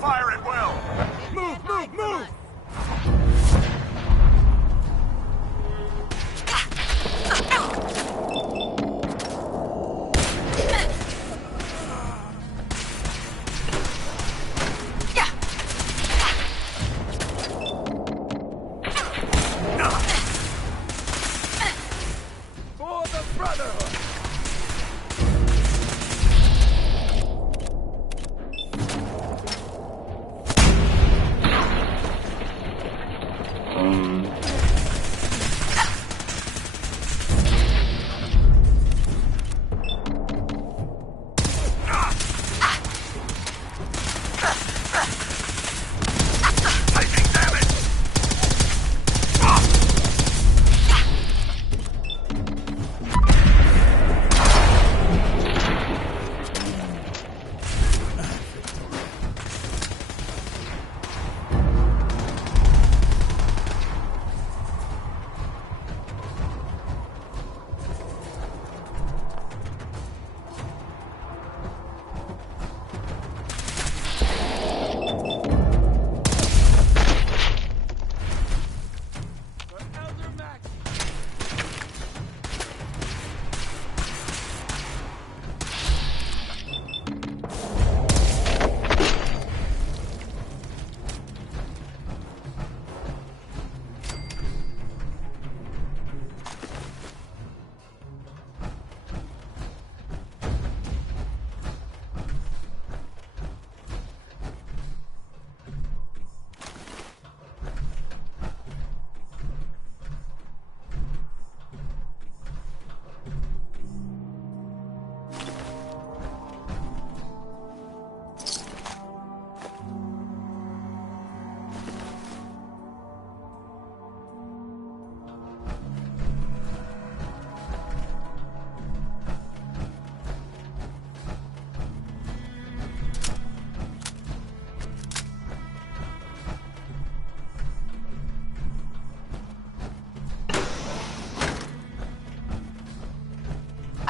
fire at will! Move, move, move! For the Brotherhood!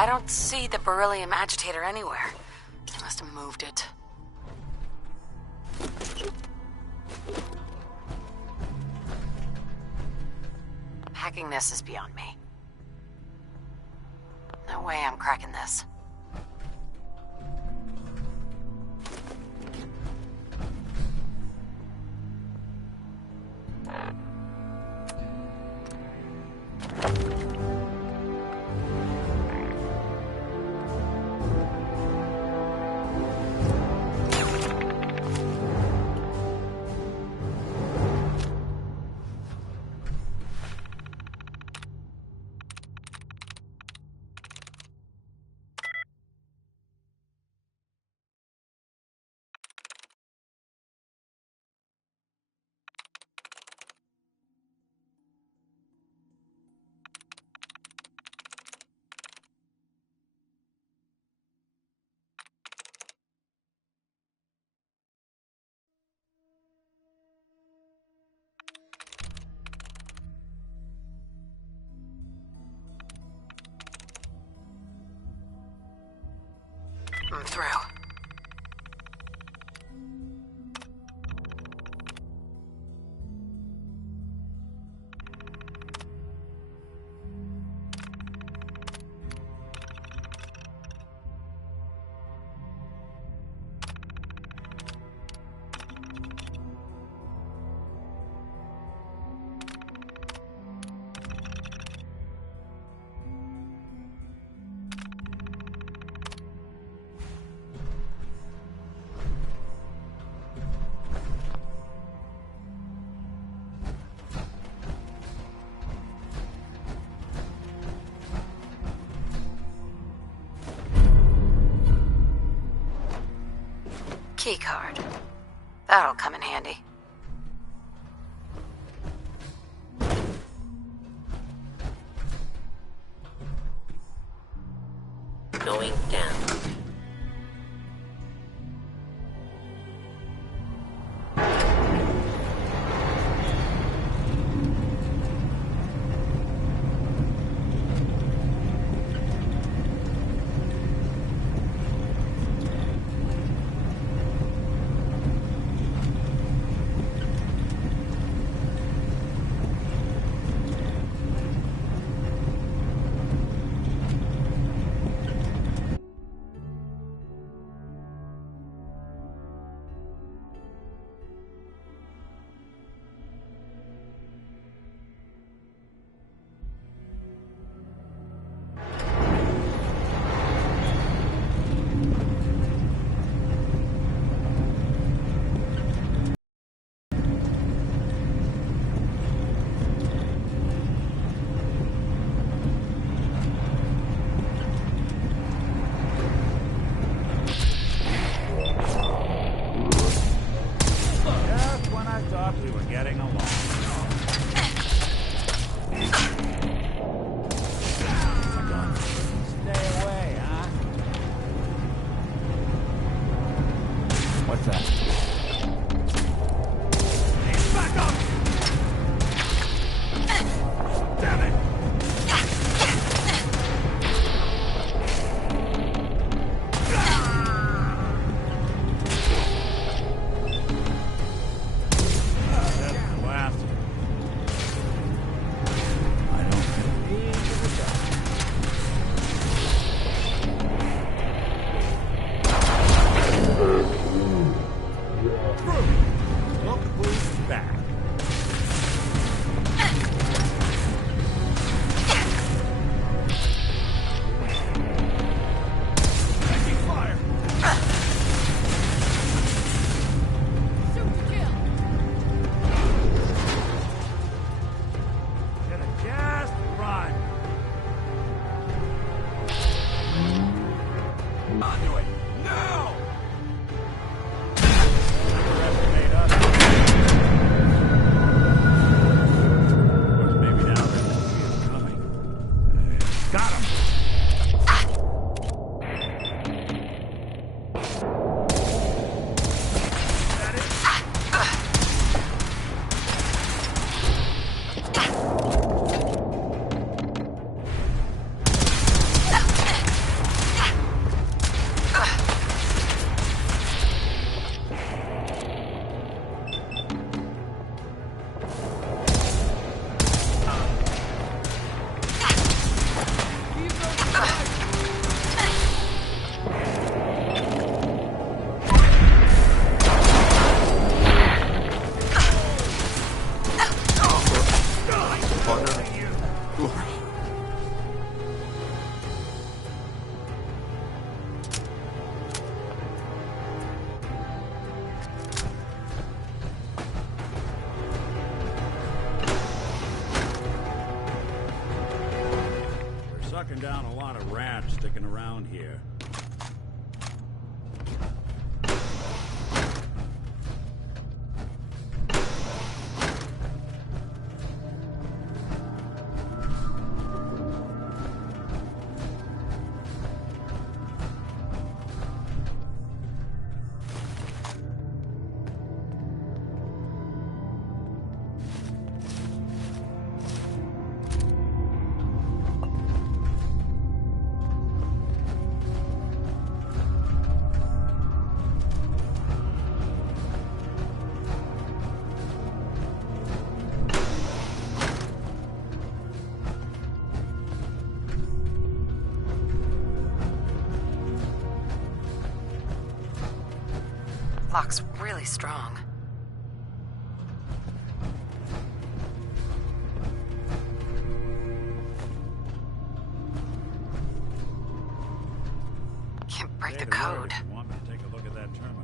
I don't see the beryllium agitator anywhere. They must have moved it. Hacking this is beyond me. No way I'm cracking this. I'm through. Keycard. That'll come in handy. Going down. Onto it! Now! Underestimate us. Of course, maybe now they won't see us coming. Got him! Sucking down a lot of rats sticking around here. Lock's really strong. Can't break the code. You want me to take a look at that terminal?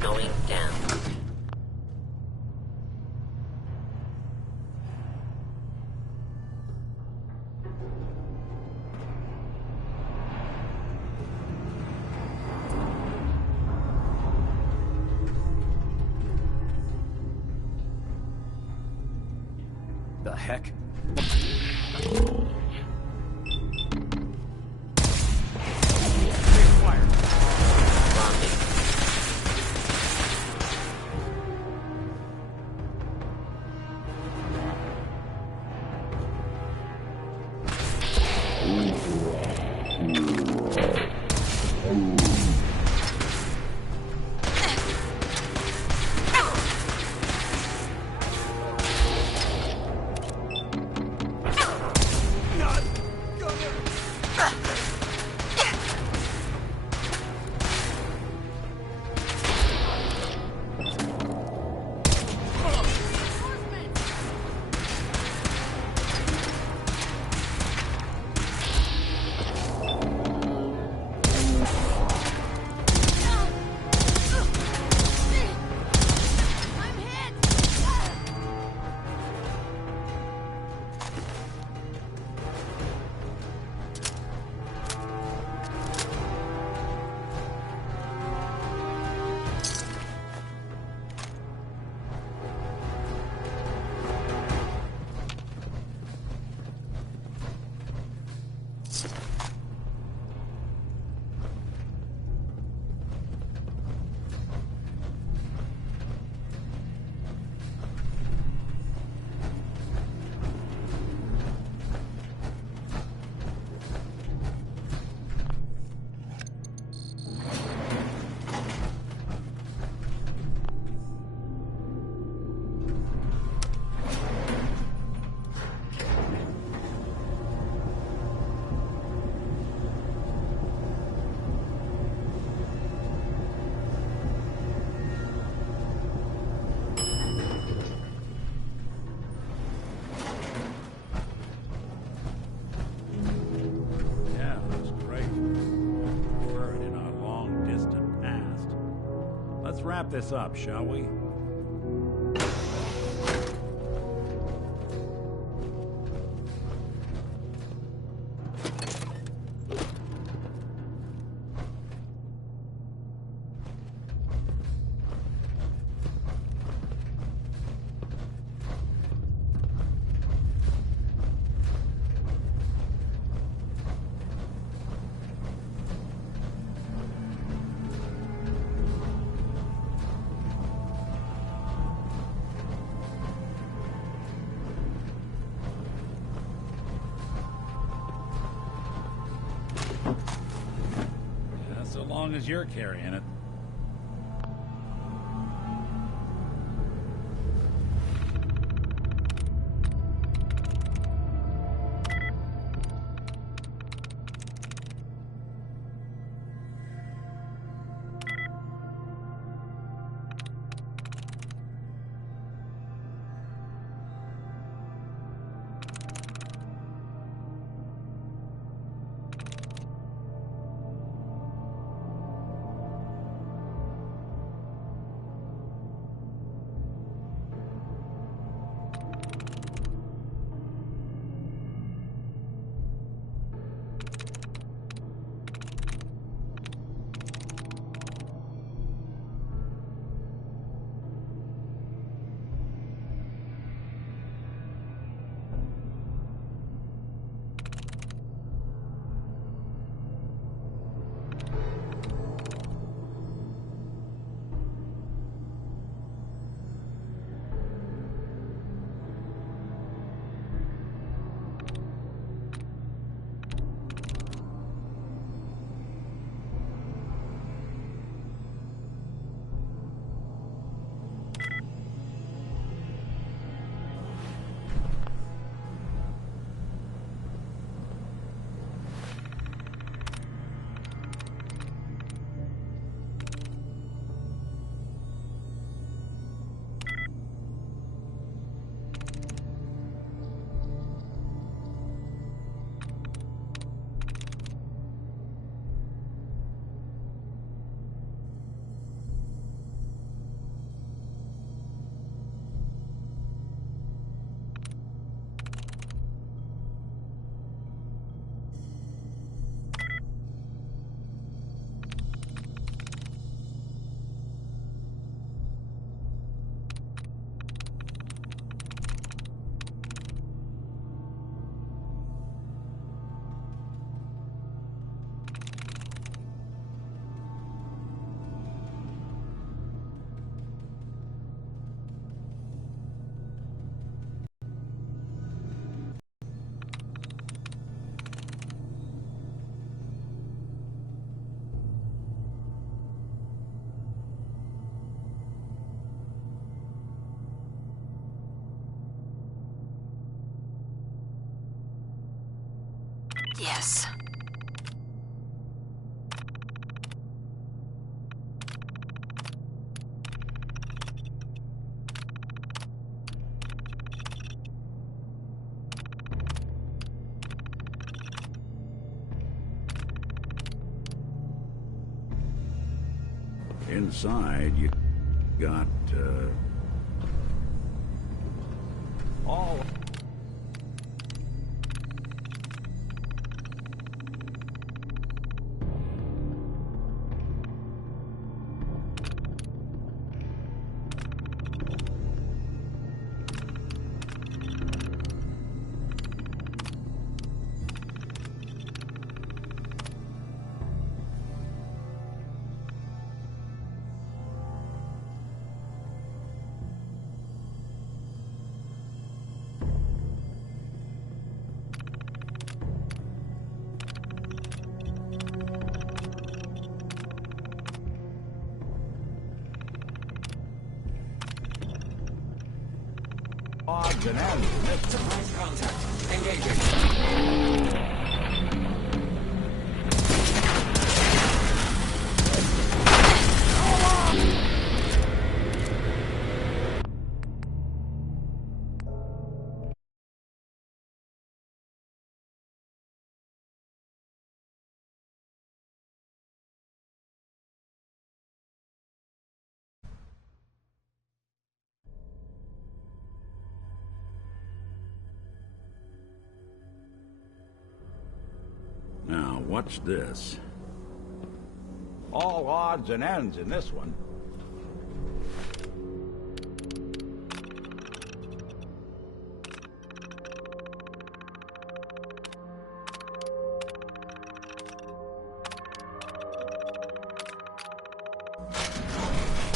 Going down. The heck? wrap this up, shall we? So long as you're carrying it. Yes. Inside, you got, all... Odds and ends. Surprise contact. Engaging. what's this? All odds and ends in this one.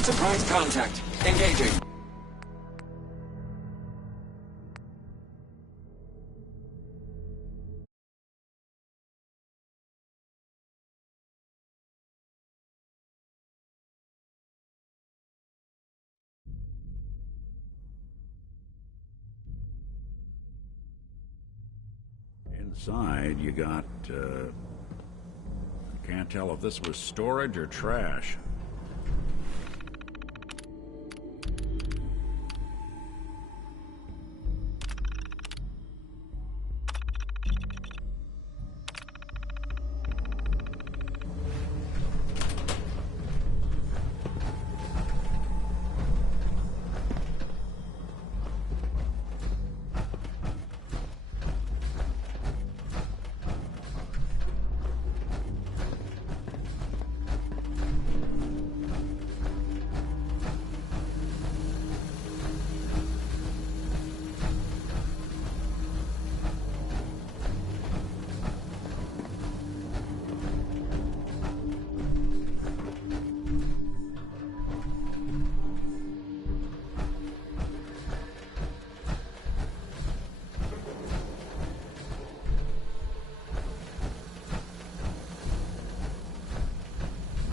Surprise contact. Engaging. Inside, you got, I can't tell if this was storage or trash.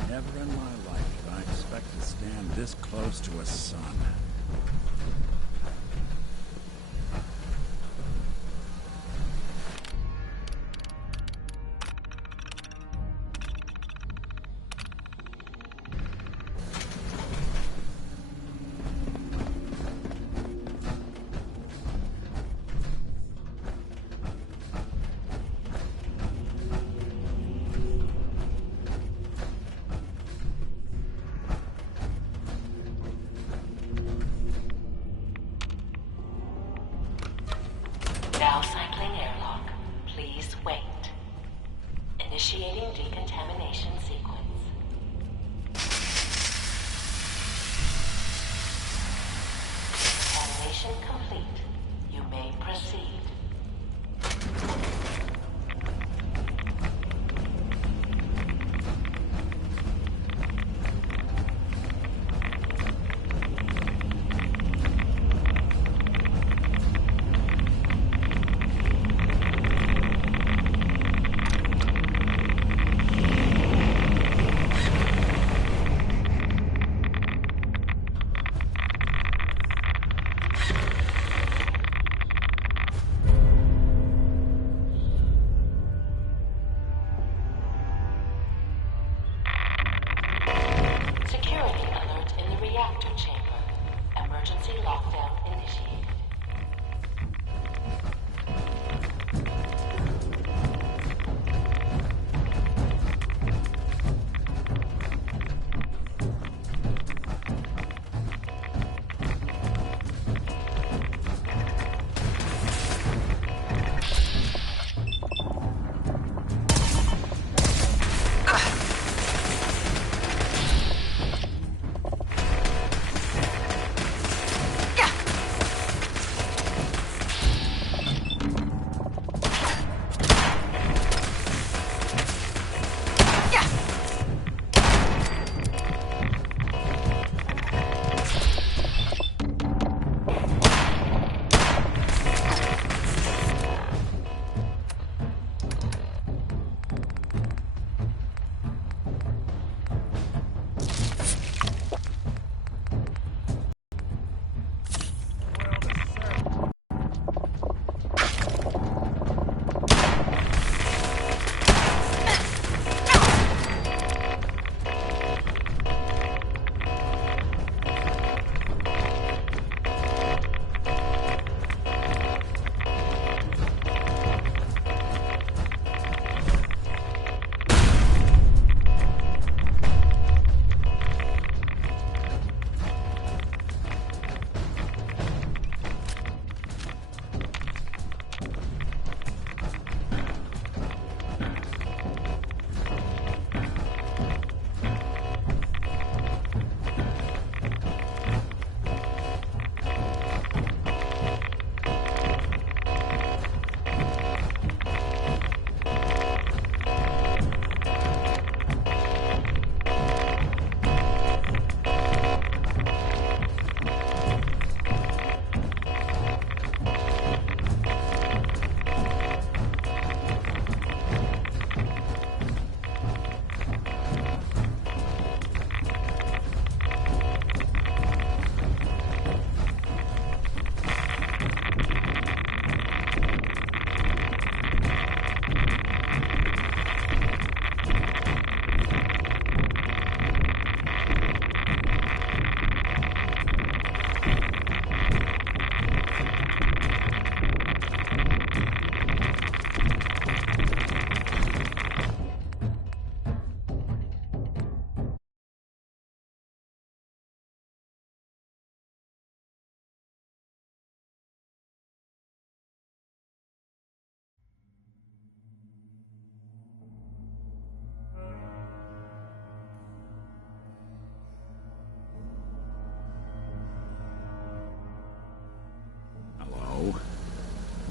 Never in my life did I expect to stand this close to a sun. Now cycling airlock. Please wait. Initiating decontamination sequence. Contamination complete. You may proceed.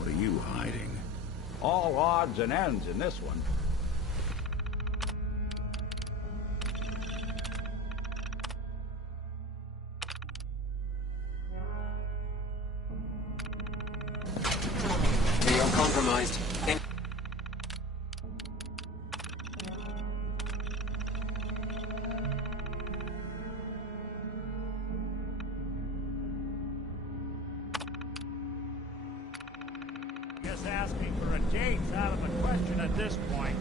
What are you hiding? All odds and ends in this one. We are compromised. Guess asking for a date's out of the question at this point.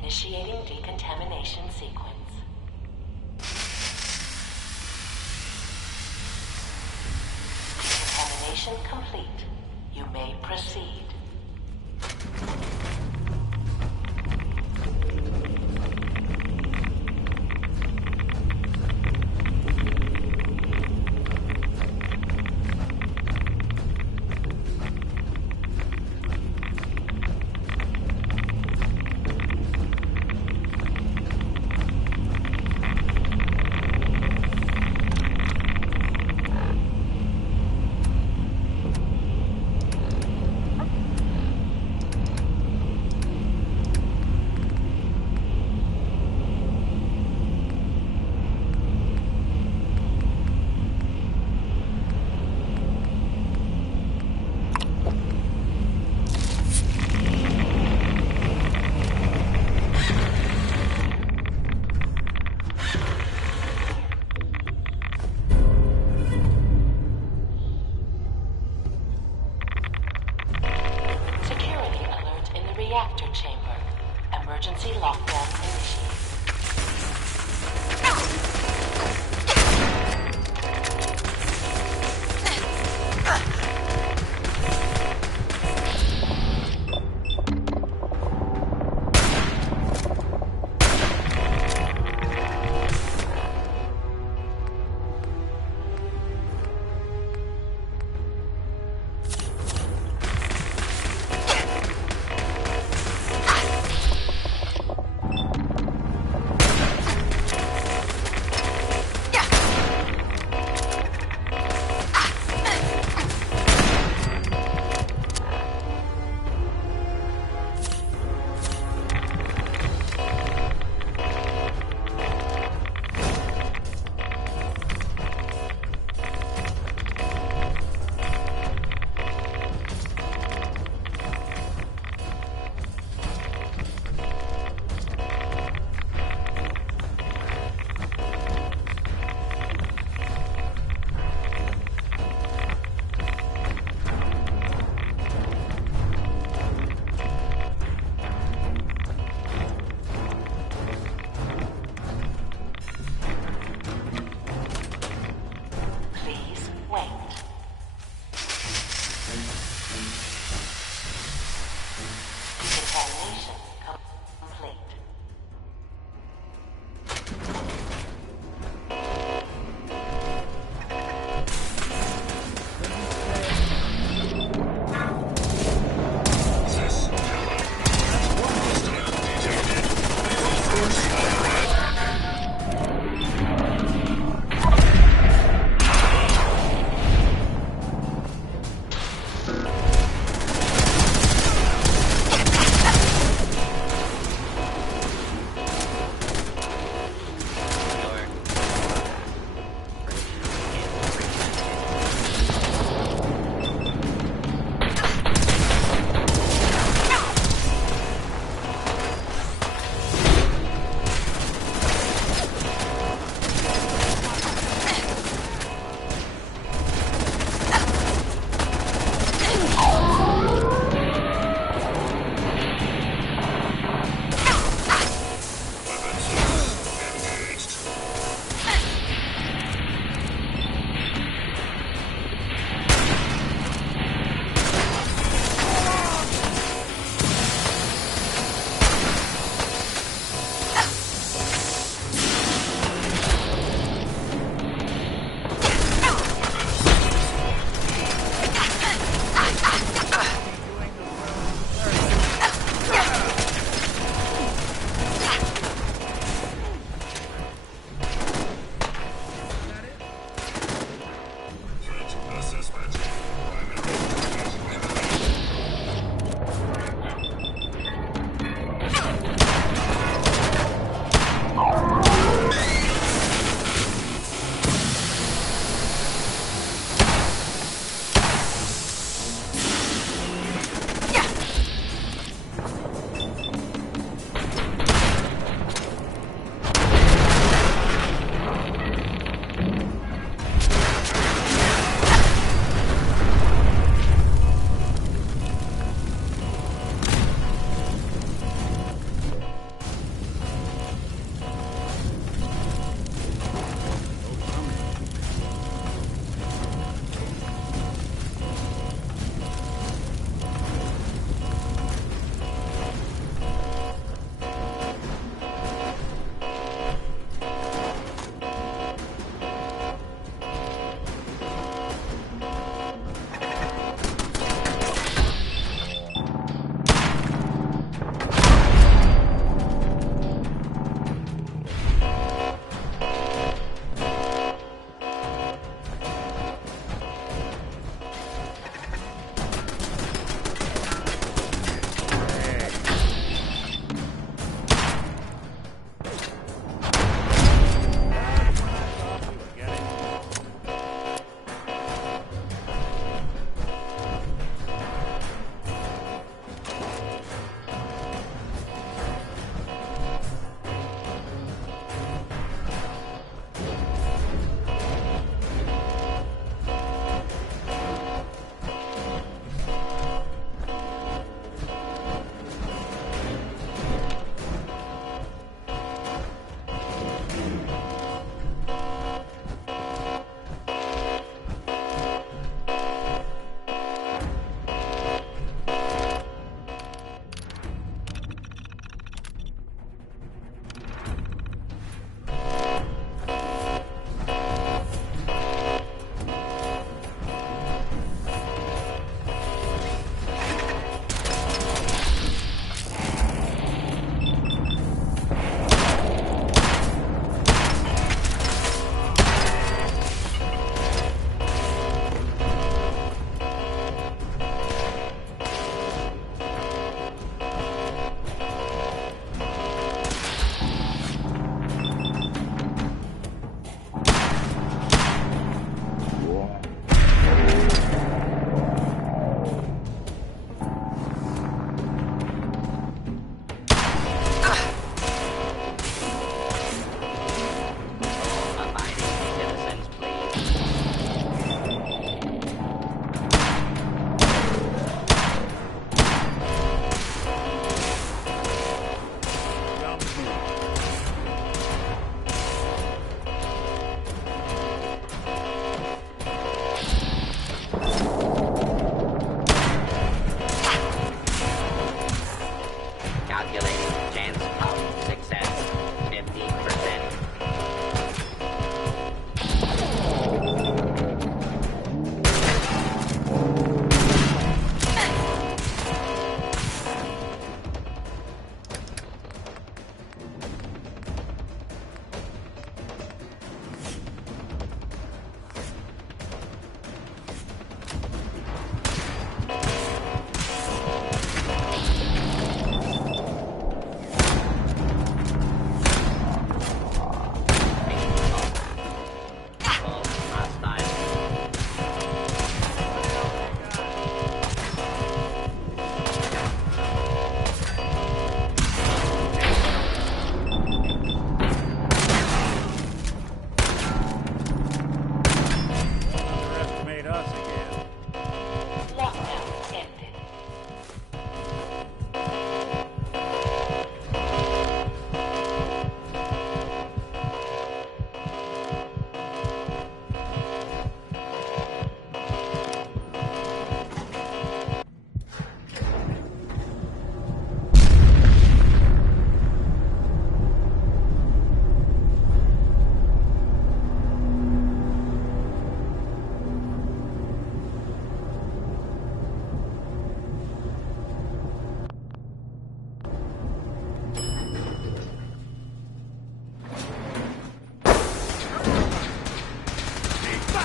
Initiating decontamination sequence. Decontamination complete. You may proceed.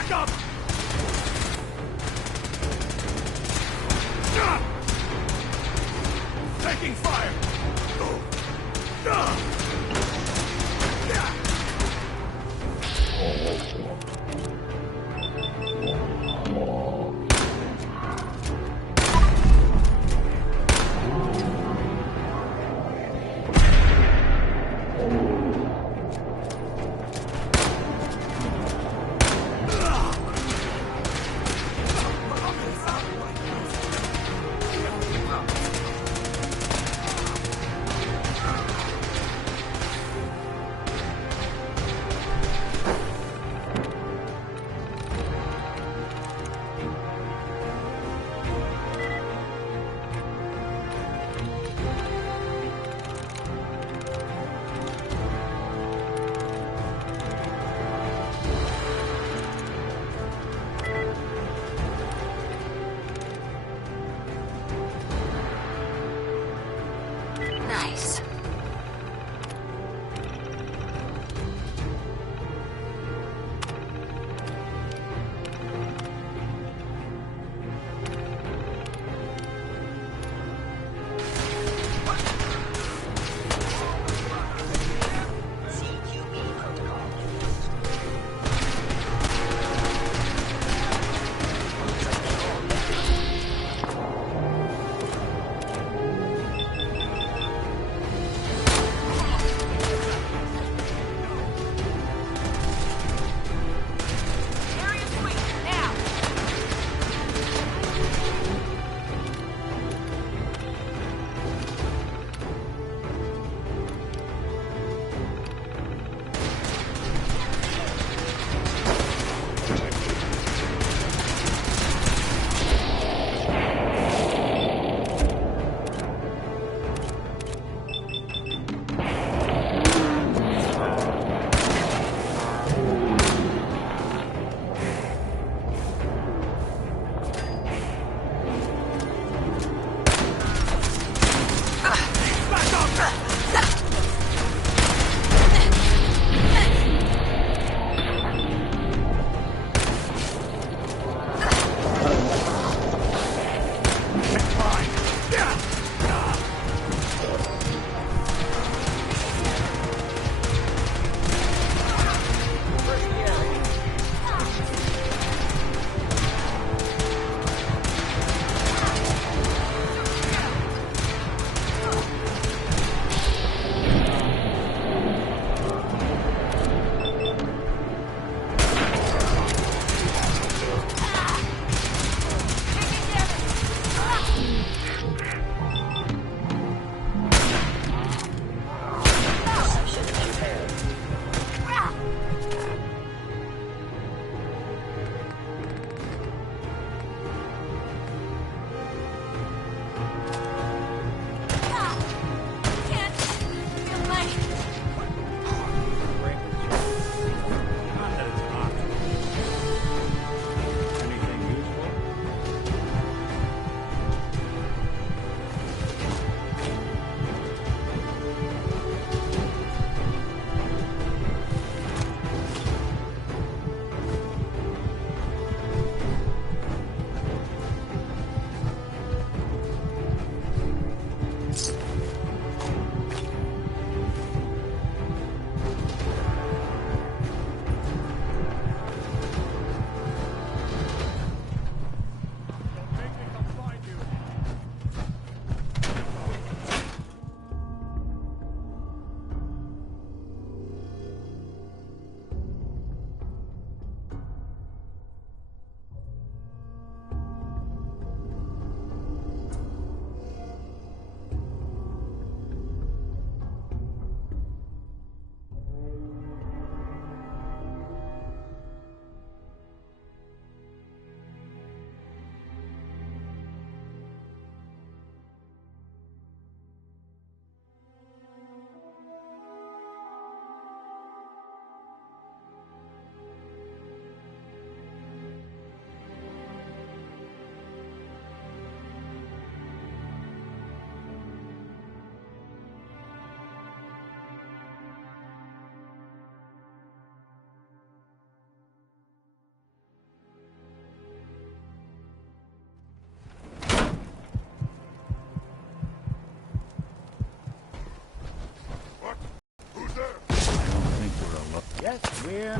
Back up! Taking fire!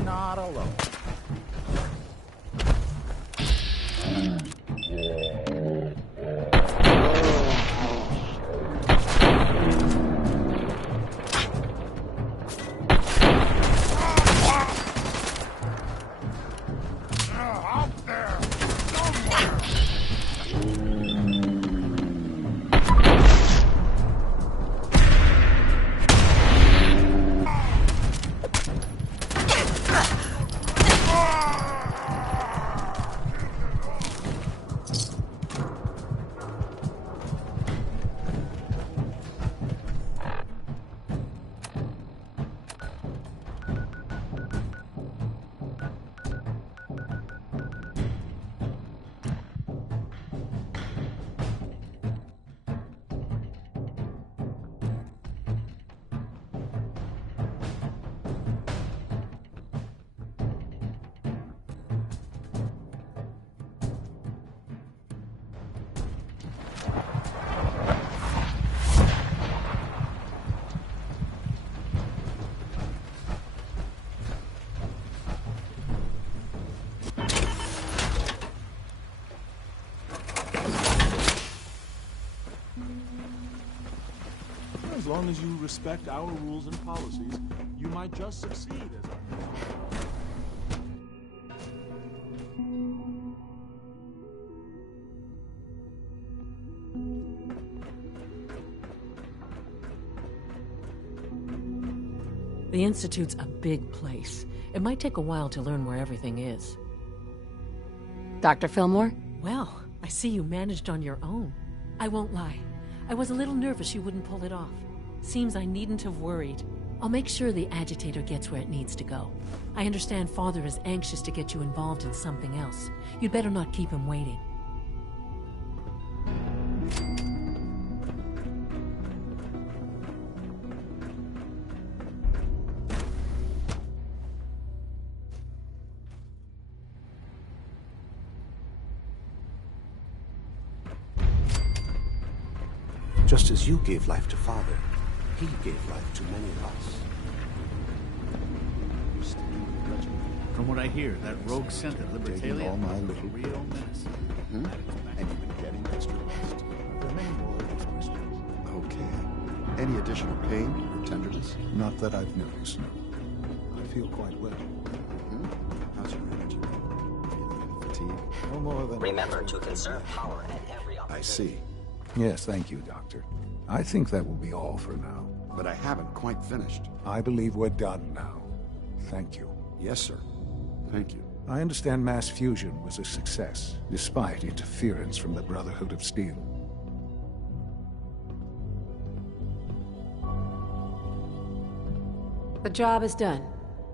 not alone. As long as you respect our rules and policies, you might just succeed as The Institute's a big place. It might take a while to learn where everything is. Dr. Fillmore? Well, I see you managed on your own. I won't lie. I was a little nervous you wouldn't pull it off. Seems I needn't have worried. I'll make sure the agitator gets where it needs to go. I understand Father is anxious to get you involved in something else. You'd better not keep him waiting. Just as you gave life to Father, he gave life to many of us. From what I hear, that rogue scent at Taking all Libertalia my is a little real menace. And you've been getting extra rest. There are many more of these questions. Okay. Any additional pain or tenderness? Not that I've noticed, no. I feel quite well. How's your energy? Feeling any fatigue? No more than... Remember to conserve power at every opportunity. I see. Yes, thank you, Doctor. I think that will be all for now. But I haven't quite finished. I believe we're done now. Thank you. Yes, sir. Thank you. I understand mass fusion was a success, despite interference from the Brotherhood of Steel. The job is done.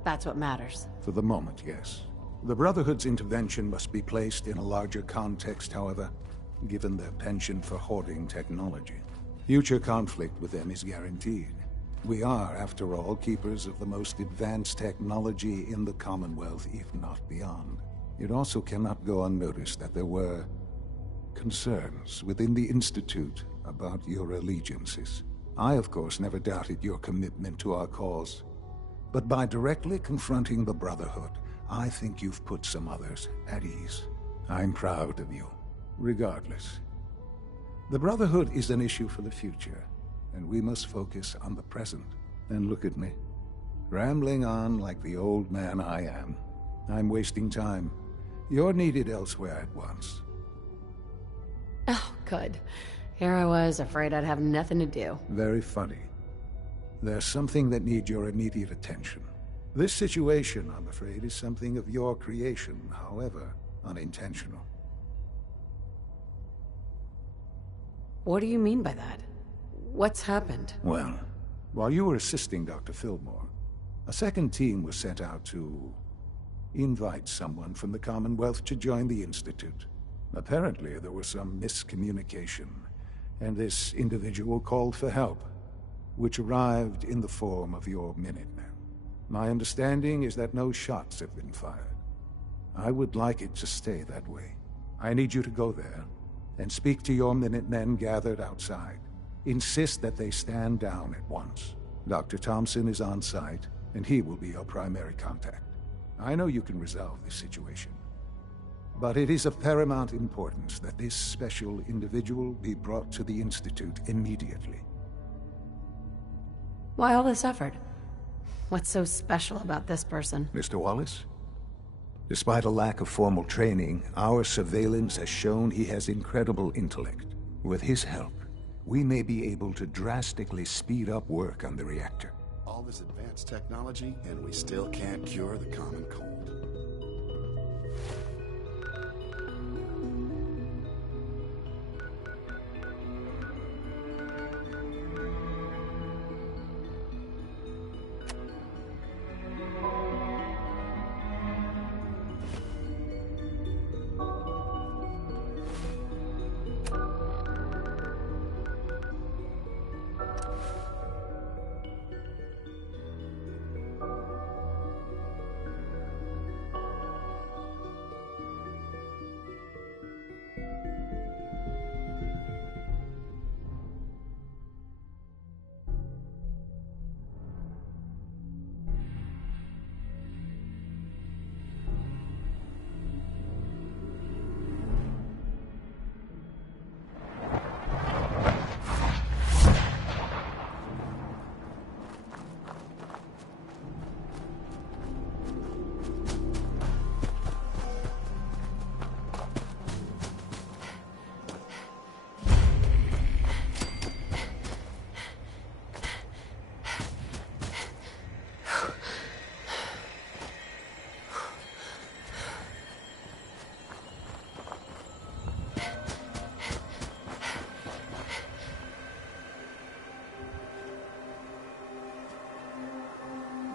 That's what matters. For the moment, yes. The Brotherhood's intervention must be placed in a larger context, however, given their penchant for hoarding technology. Future conflict with them is guaranteed. We are, after all, keepers of the most advanced technology in the Commonwealth, if not beyond. It also cannot go unnoticed that there were concerns within the Institute about your allegiances. I, of course, never doubted your commitment to our cause. But by directly confronting the Brotherhood, I think you've put some others at ease. I'm proud of you. Regardless, the Brotherhood is an issue for the future, and we must focus on the present. And look at me, rambling on like the old man I am. I'm wasting time. You're needed elsewhere at once. Oh, good. Here I was, afraid I'd have nothing to do. Very funny. There's something that needs your immediate attention. This situation, I'm afraid, is something of your creation, however unintentional. What do you mean by that? What's happened? Well, while you were assisting Dr. Fillmore, a second team was sent out to invite someone from the Commonwealth to join the Institute. Apparently, there was some miscommunication, and this individual called for help, which arrived in the form of your Minutemen. My understanding is that no shots have been fired. I would like it to stay that way. I need you to go there and speak to your Minutemen gathered outside. Insist that they stand down at once. Dr. Thompson is on site, and he will be your primary contact. I know you can resolve this situation. But it is of paramount importance that this special individual be brought to the Institute immediately. Why all this effort? What's so special about this person? Mr. Wallace? Despite a lack of formal training, our surveillance has shown he has incredible intellect. With his help, we may be able to drastically speed up work on the reactor. All this advanced technology, and we still can't cure the common cold.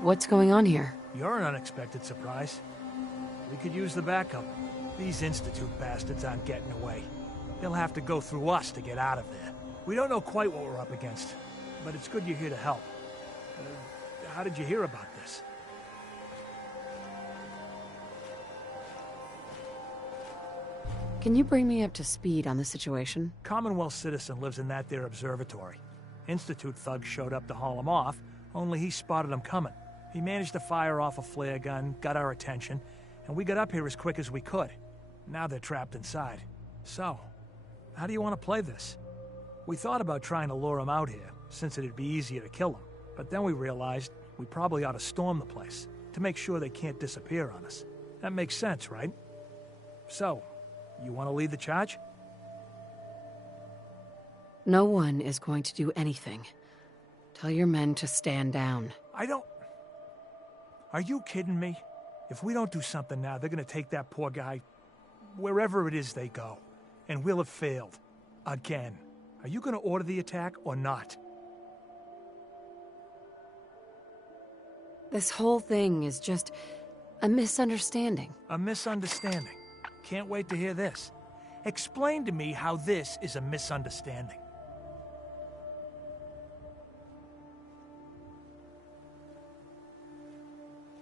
What's going on here? You're an unexpected surprise. We could use the backup. These Institute bastards aren't getting away. They'll have to go through us to get out of there. We don't know quite what we're up against, but it's good you're here to help. How did you hear about this? Can you bring me up to speed on the situation? Commonwealth citizen lives in that there observatory. Institute thugs showed up to haul him off, only he spotted them coming. He managed to fire off a flare gun, got our attention, and we got up here as quick as we could. Now they're trapped inside. So, how do you want to play this? We thought about trying to lure them out here, since it'd be easier to kill them. But then we realized we probably ought to storm the place, to make sure they can't disappear on us. That makes sense, right? So, you want to lead the charge? No one is going to do anything. Tell your men to stand down. Are you kidding me? If we don't do something now, they're gonna take that poor guy wherever it is they go. And we'll have failed. Again. Are you gonna order the attack or not? This whole thing is just a misunderstanding. A misunderstanding. Can't wait to hear this. Explain to me how this is a misunderstanding.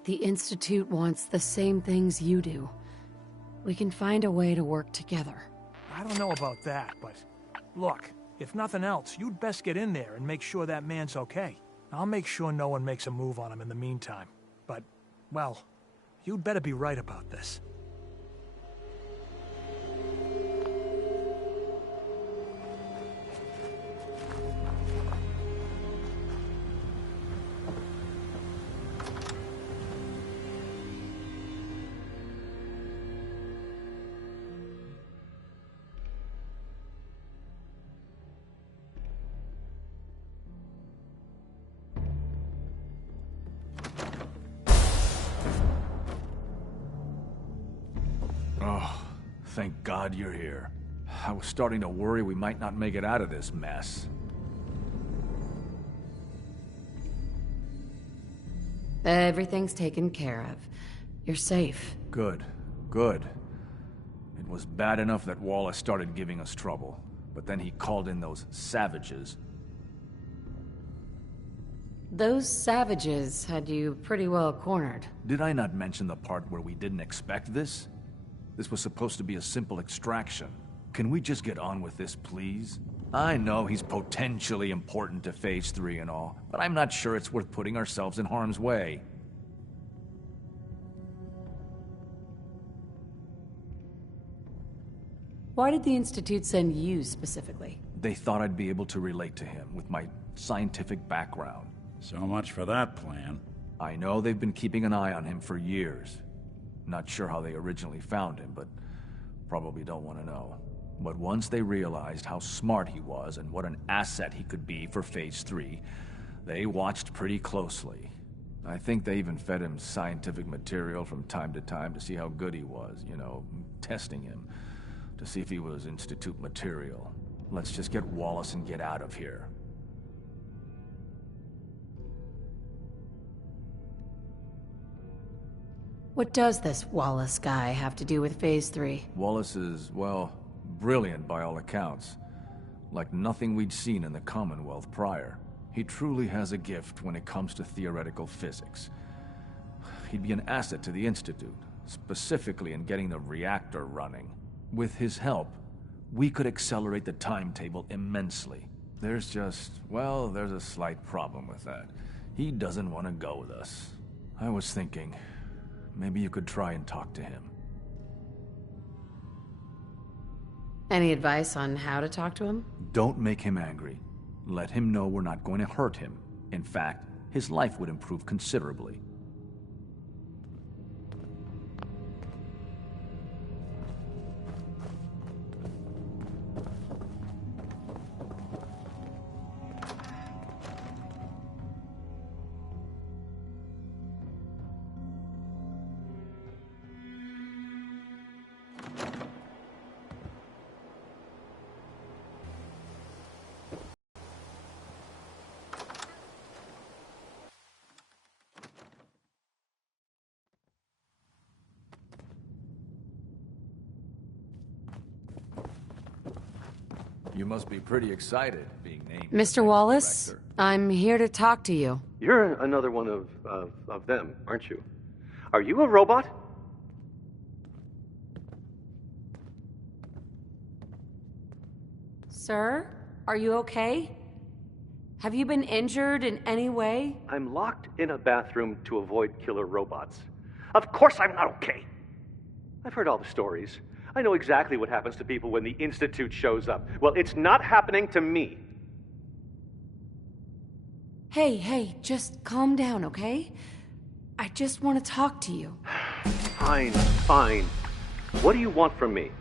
The Institute wants the same things you do. We can find a way to work together. I don't know about that, but look, if nothing else, you'd best get in there and make sure that man's okay. I'll make sure no one makes a move on him in the meantime. But, well, you'd better be right about this. Oh, thank God you're here. I was starting to worry we might not make it out of this mess. Everything's taken care of. You're safe. Good, good. It was bad enough that Wallace started giving us trouble, but then he called in those savages. Those savages had you pretty well cornered. Did I not mention the part where we didn't expect this? This was supposed to be a simple extraction. Can we just get on with this, please? I know he's potentially important to Phase 3 and all, but I'm not sure it's worth putting ourselves in harm's way. Why did the Institute send you specifically? They thought I'd be able to relate to him with my scientific background. So much for that plan. I know they've been keeping an eye on him for years. Not sure how they originally found him, but probably don't want to know. But once they realized how smart he was and what an asset he could be for Phase 3, they watched pretty closely. I think they even fed him scientific material from time to time to see how good he was, you know, testing him, to see if he was Institute material. Let's just get Wallace and get out of here. What does this Wallace guy have to do with Phase 3? Wallace is, well, brilliant by all accounts. Like nothing we'd seen in the Commonwealth prior. He truly has a gift when it comes to theoretical physics. He'd be an asset to the Institute, specifically in getting the reactor running. With his help, we could accelerate the timetable immensely. There's just, well, there's a slight problem with that. He doesn't want to go with us. I was thinking, maybe you could try and talk to him. Any advice on how to talk to him? Don't make him angry. Let him know we're not going to hurt him. In fact, his life would improve considerably. You must be pretty excited being named Mr. Wallace, director. I'm here to talk to you. You're another one of them, aren't you? Are you a robot? Sir, are you okay? Have you been injured in any way? I'm locked in a bathroom to avoid killer robots. Of course I'm not okay. I've heard all the stories. I know exactly what happens to people when the Institute shows up. Well, it's not happening to me. Hey, just calm down, okay? I just want to talk to you. Fine. What do you want from me?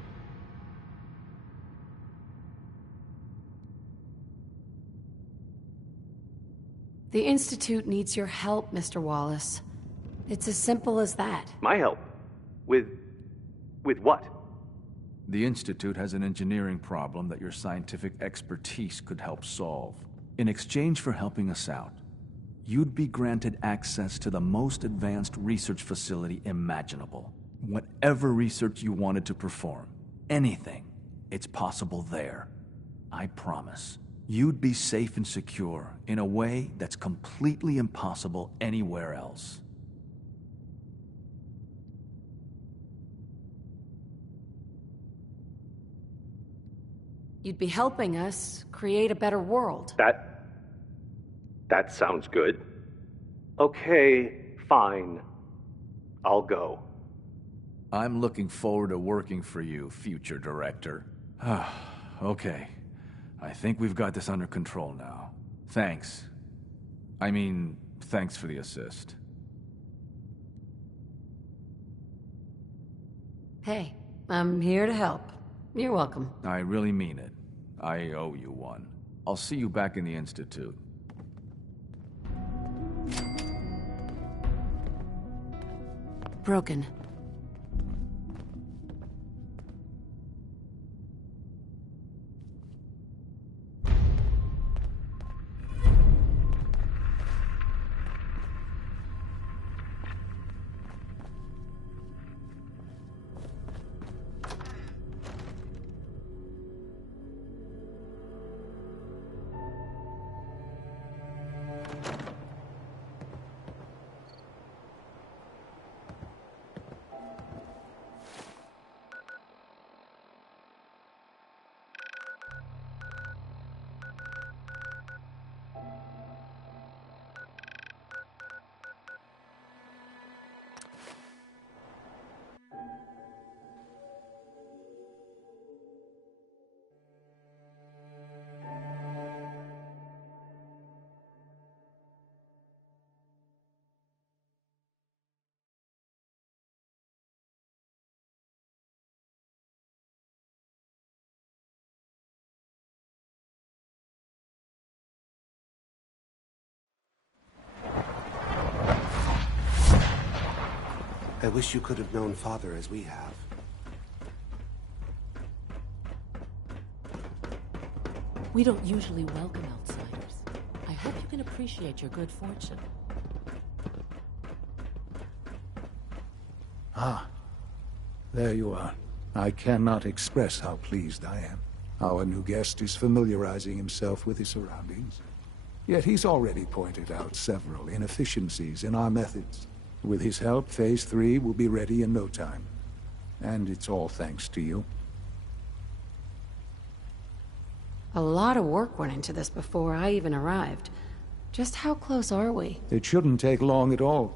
The Institute needs your help, Mr. Wallace. It's as simple as that. My help? With what? The Institute has an engineering problem that your scientific expertise could help solve. In exchange for helping us out, you'd be granted access to the most advanced research facility imaginable. Whatever research you wanted to perform, anything, it's possible there. I promise. You'd be safe and secure in a way that's completely impossible anywhere else. You'd be helping us create a better world. That sounds good. Okay, fine. I'll go. I'm looking forward to working for you, future director. Okay. I think we've got this under control now. Thanks. Thanks for the assist. Hey, I'm here to help. You're welcome. I really mean it. I owe you one. I'll see you back in the Institute. Broken. I wish you could have known Father as we have. We don't usually welcome outsiders. I hope you can appreciate your good fortune. Ah, there you are. I cannot express how pleased I am. Our new guest is familiarizing himself with his surroundings. Yet he's already pointed out several inefficiencies in our methods. With his help, Phase 3 will be ready in no time. And it's all thanks to you. A lot of work went into this before I even arrived. Just how close are we? It shouldn't take long at all.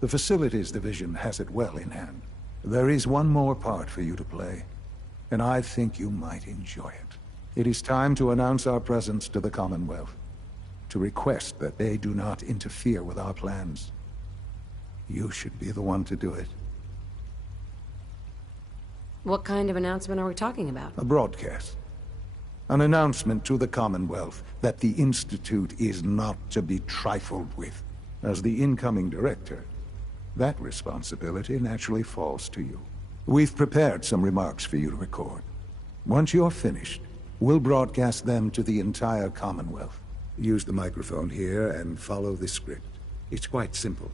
The Facilities Division has it well in hand. There is one more part for you to play, and I think you might enjoy it. It is time to announce our presence to the Commonwealth, to request that they do not interfere with our plans. You should be the one to do it. What kind of announcement are we talking about? A broadcast. An announcement to the Commonwealth that the Institute is not to be trifled with. As the incoming director, that responsibility naturally falls to you. We've prepared some remarks for you to record. Once you're finished, we'll broadcast them to the entire Commonwealth. Use the microphone here and follow the script. It's quite simple.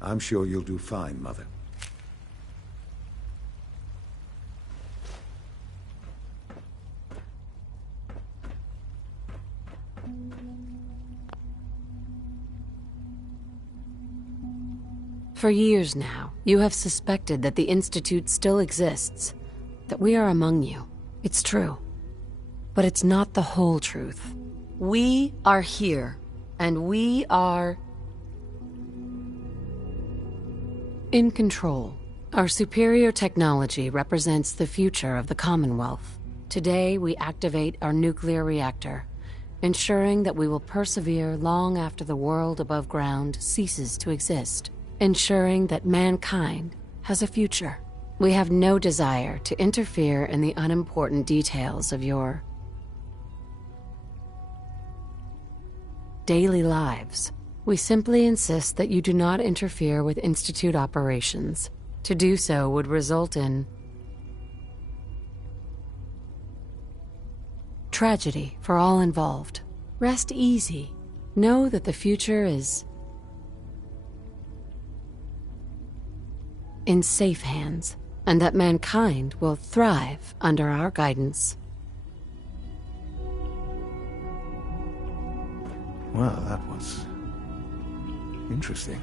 I'm sure you'll do fine, Mother. For years now, you have suspected that the Institute still exists, that we are among you. It's true. But it's not the whole truth. We are here, and we are in control. Our superior technology represents the future of the Commonwealth. Today, we activate our nuclear reactor, ensuring that we will persevere long after the world above ground ceases to exist. Ensuring that mankind has a future. We have no desire to interfere in the unimportant details of your daily lives. We simply insist that you do not interfere with Institute operations. To do so would result in tragedy for all involved. Rest easy. Know that the future is in safe hands, and that mankind will thrive under our guidance. Well, that was interesting.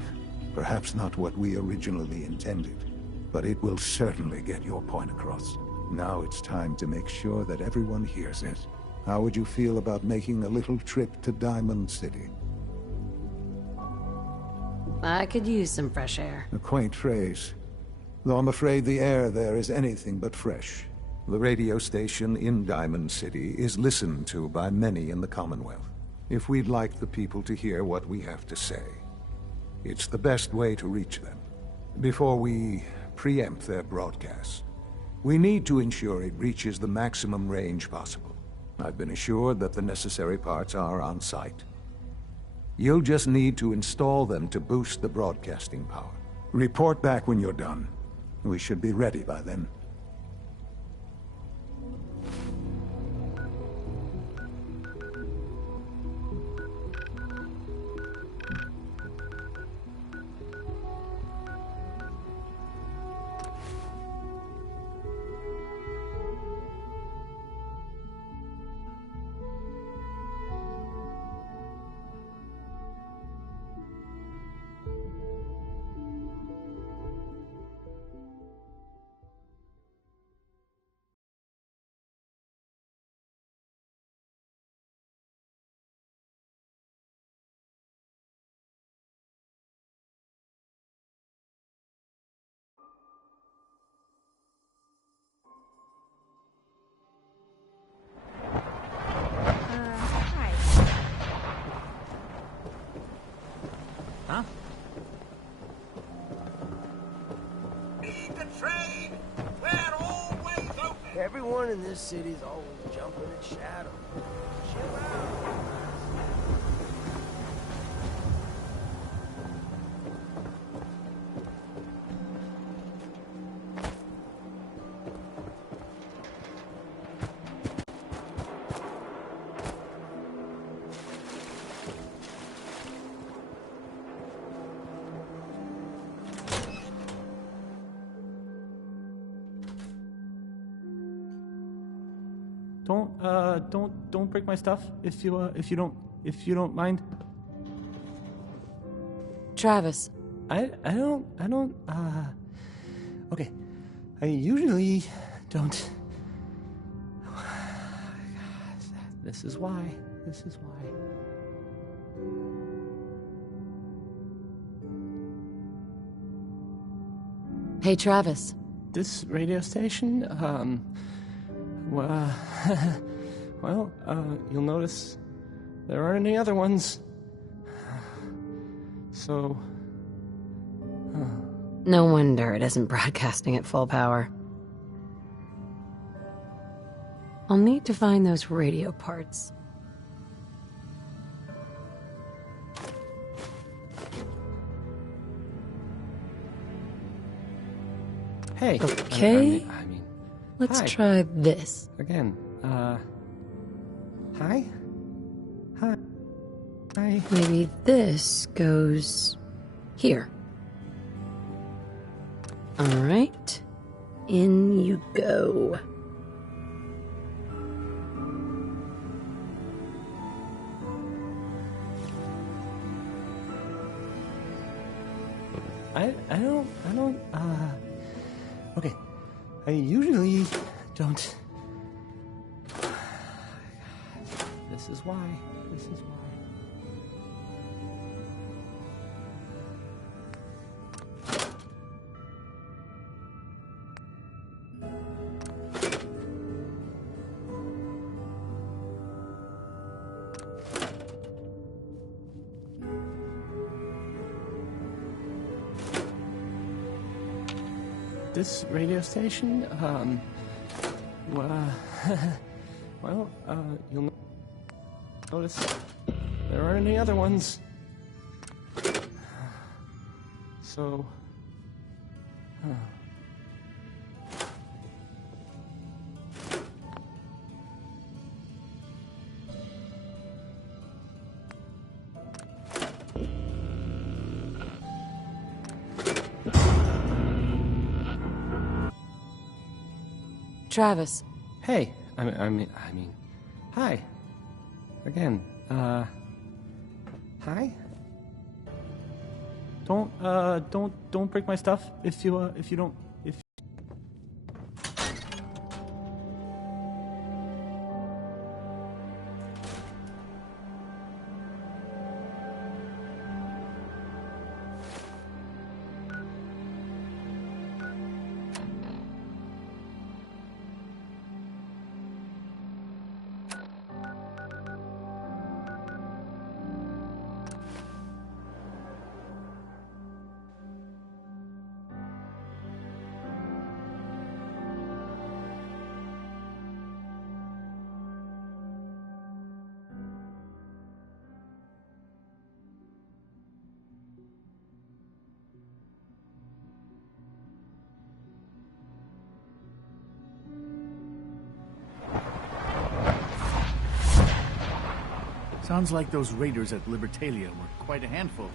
Perhaps not what we originally intended, but it will certainly get your point across. Now it's time to make sure that everyone hears it. How would you feel about making a little trip to Diamond City? I could use some fresh air. A quaint phrase. Though I'm afraid the air there is anything but fresh. The radio station in Diamond City is listened to by many in the Commonwealth. If we'd like the people to hear what we have to say, it's the best way to reach them. Before we preempt their broadcast, we need to ensure it reaches the maximum range possible. I've been assured that the necessary parts are on site. You'll just need to install them to boost the broadcasting power. Report back when you're done. We should be ready by then. Everyone in this city's always jumping at Shadow. Chill out. Don't break my stuff if you don't mind. Travis. I don't, okay. I usually don't. This is why. Hey, Travis. This radio station, well, you'll notice there aren't any other ones. So... No wonder it isn't broadcasting at full power. I'll need to find those radio parts. Hey. Okay. I mean, let's hi. try this. Again, hi? Hi. Maybe this goes here. All right. In you go. I don't, okay. I usually don't. This is why. This radio station, well, you'll notice there aren't any other ones. So, Travis. Hey, I mean, hi. Again, hi. Don't break my stuff if you don't. Sounds like those raiders at Libertalia were quite a handful.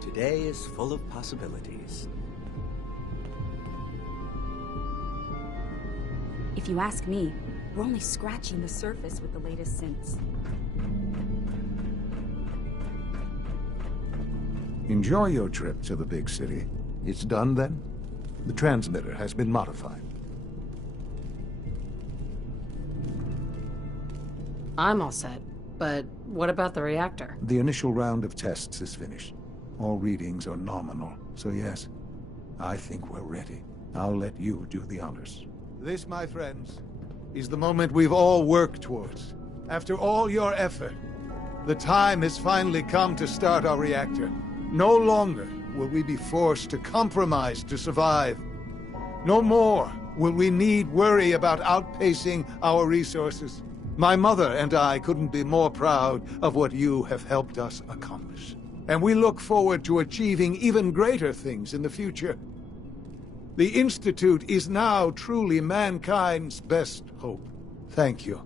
Today is full of possibilities. you ask me, we're only scratching the surface with the latest synths. Enjoy your trip to the big city. It's done then? The transmitter has been modified. I'm all set, but what about the reactor? The initial round of tests is finished. All readings are nominal, so yes, I think we're ready. I'll let you do the honors. This, my friends, is the moment we've all worked towards. After all your effort, the time has finally come to start our reactor. No longer will we be forced to compromise to survive. No more will we need worry about outpacing our resources. My mother and I couldn't be more proud of what you have helped us accomplish. And we look forward to achieving even greater things in the future. The Institute is now truly mankind's best hope. Thank you.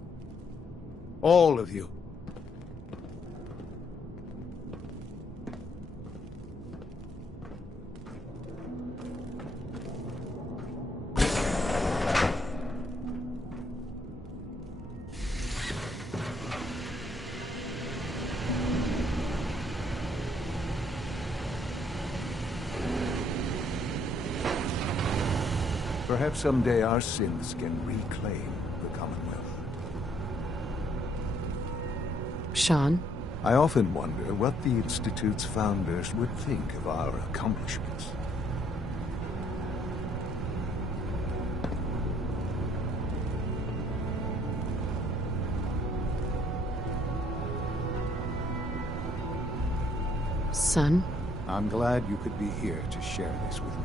All of you. Perhaps someday our sins can reclaim the Commonwealth. Sean? I often wonder what the Institute's founders would think of our accomplishments. Son? I'm glad you could be here to share this with me.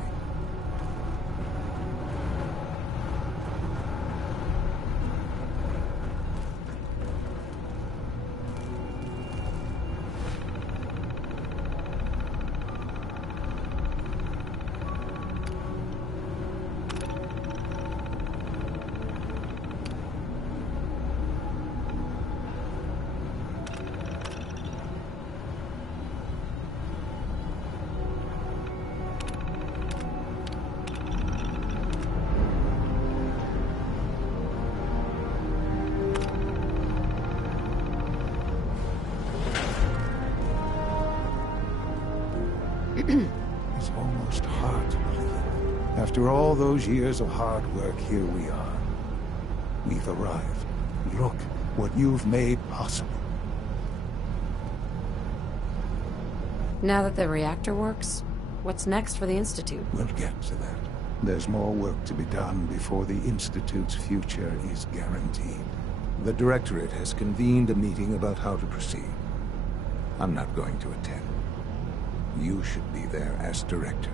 It's almost hard to believe. After all those years of hard work, here we are. We've arrived. Look what you've made possible. Now that the reactor works, what's next for the Institute? We'll get to that. There's more work to be done before the Institute's future is guaranteed. The Directorate has convened a meeting about how to proceed. I'm not going to attend. You should be there as Director.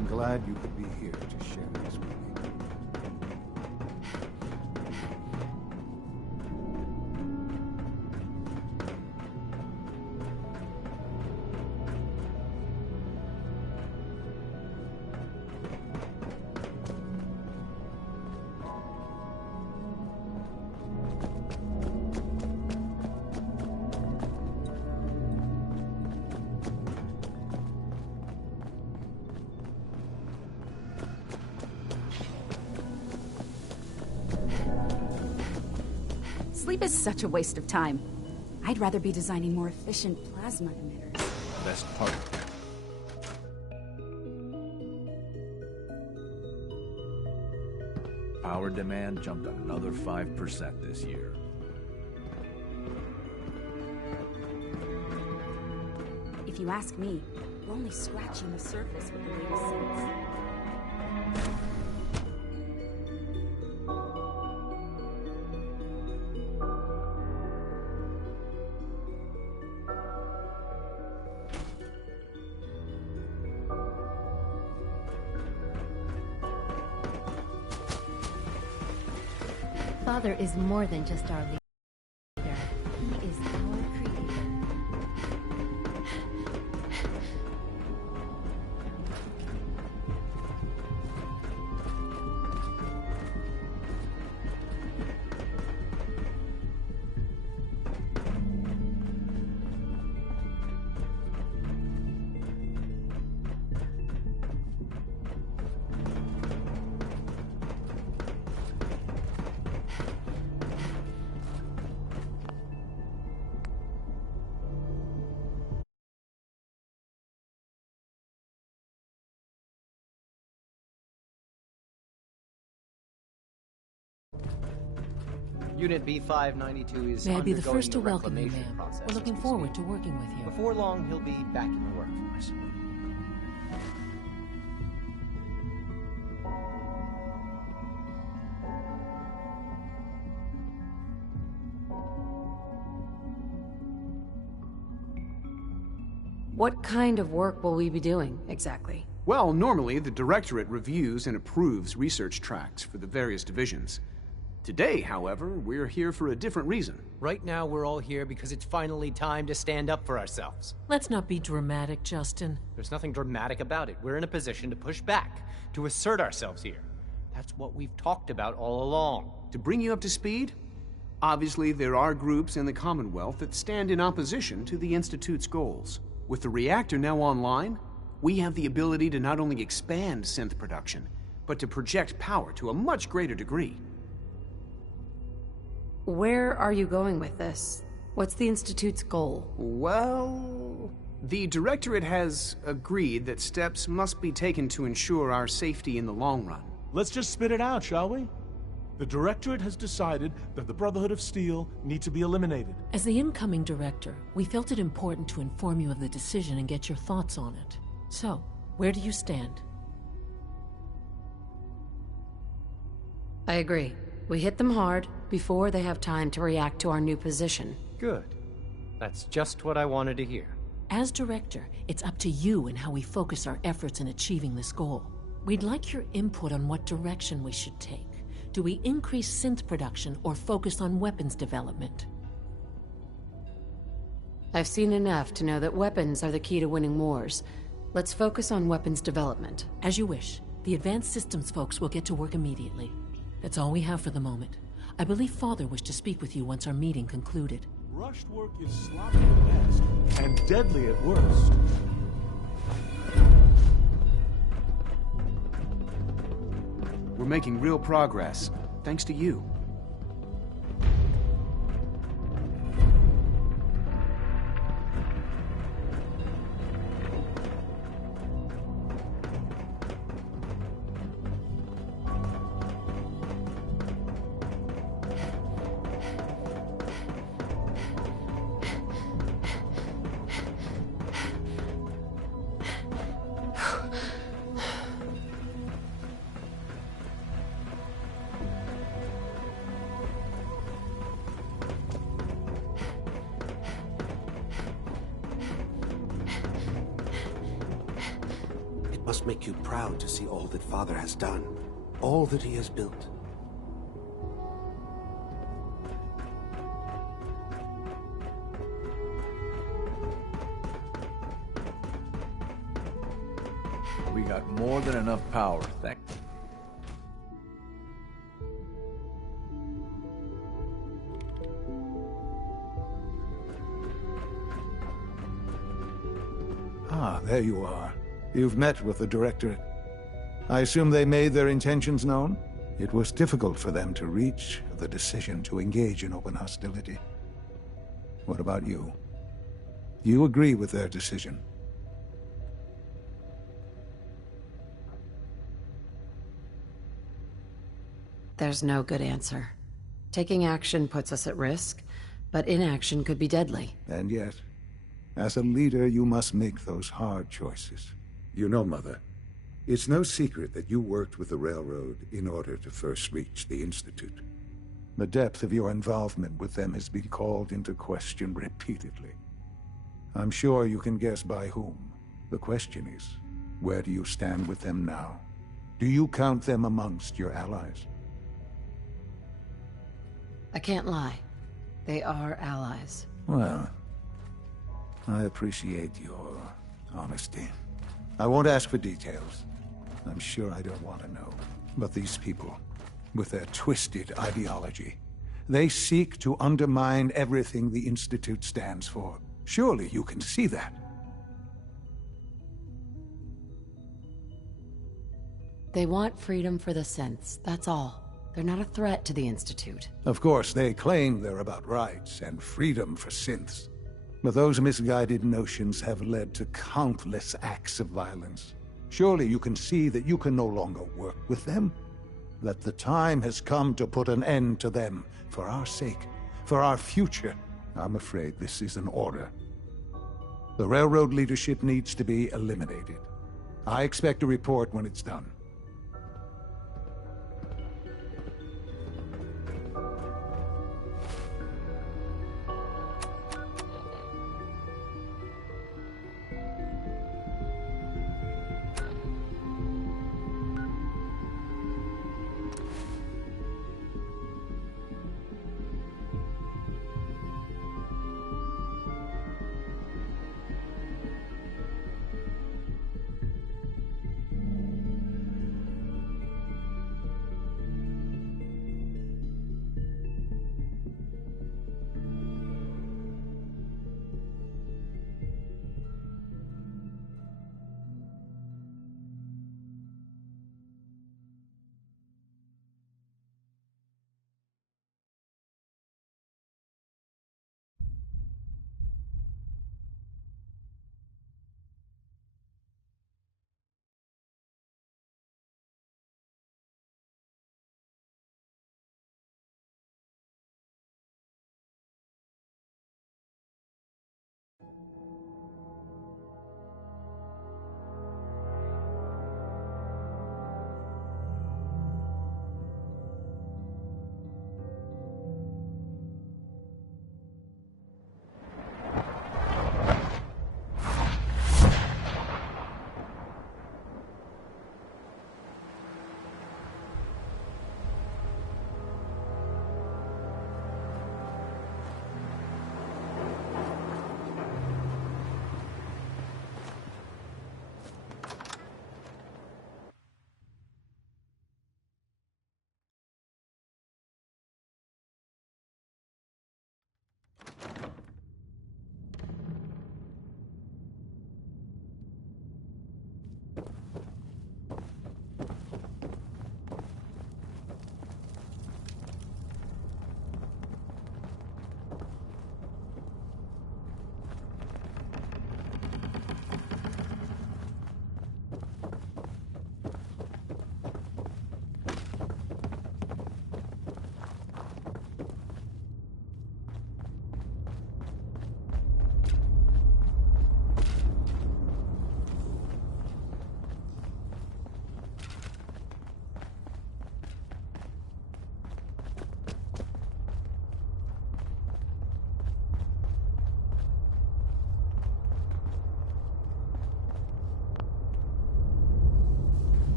I'm glad you could be here to share this with me. Sleep is such a waste of time. I'd rather be designing more efficient plasma emitters. Best part. Power demand jumped another 5% this year. If you ask me, we're only scratching the surface with the latest synths. Father is more than just our leader. He is our creator. Unit B592 is May I be the undergoing first to welcome you, reclamation ma'am. process We're looking as we forward speak. to working with you. Before long, he'll be back in the workforce. What kind of work will we be doing, exactly? Well, normally the Directorate reviews and approves research tracks for the various divisions. Today, however, we're here for a different reason. Right now, we're all here because it's finally time to stand up for ourselves. Let's not be dramatic, Justin. There's nothing dramatic about it. We're in a position to push back, to assert ourselves here. That's what we've talked about all along. To bring you up to speed, obviously there are groups in the Commonwealth that stand in opposition to the Institute's goals. With the reactor now online, we have the ability to not only expand synth production, but to project power to a much greater degree. Where are you going with this? What's the Institute's goal? Well, the Directorate has agreed that steps must be taken to ensure our safety in the long run. Let's just spit it out, shall we? The Directorate has decided that the Brotherhood of Steel need to be eliminated. As the incoming director, we felt it important to inform you of the decision and get your thoughts on it. So, where do you stand? I agree. We hit them hard before they have time to react to our new position. Good. That's just what I wanted to hear. As director, it's up to you and how we focus our efforts in achieving this goal. We'd like your input on what direction we should take. Do we increase synth production or focus on weapons development? I've seen enough to know that weapons are the key to winning wars. Let's focus on weapons development. As you wish. The advanced systems folks will get to work immediately. That's all we have for the moment. I believe Father wished to speak with you once our meeting concluded. Rushed work is sloppy at best and deadly at worst. We're making real progress, thanks to you. It must make you proud to see all that Father has done, all that he has built. We got more than enough power, Ah, there you are. You've met with the Directorate. I assume they made their intentions known? It was difficult for them to reach the decision to engage in open hostility. What about you? Do you agree with their decision? There's no good answer. Taking action puts us at risk, but inaction could be deadly. And yet, as a leader, you must make those hard choices. You know, Mother, it's no secret that you worked with the Railroad in order to first reach the Institute. The depth of your involvement with them has been called into question repeatedly. I'm sure you can guess by whom. The question is, where do you stand with them now? Do you count them amongst your allies? I can't lie. They are allies. Well, I appreciate your honesty. I won't ask for details. I'm sure I don't want to know. But these people, with their twisted ideology, they seek to undermine everything the Institute stands for. Surely you can see that. They want freedom for the synths, that's all. They're not a threat to the Institute. Of course, they claim they're about rights and freedom for synths. But those misguided notions have led to countless acts of violence. Surely you can see that you can no longer work with them? That the time has come to put an end to them, for our sake, for our future. I'm afraid this is an order. The Railroad leadership needs to be eliminated. I expect a report when it's done.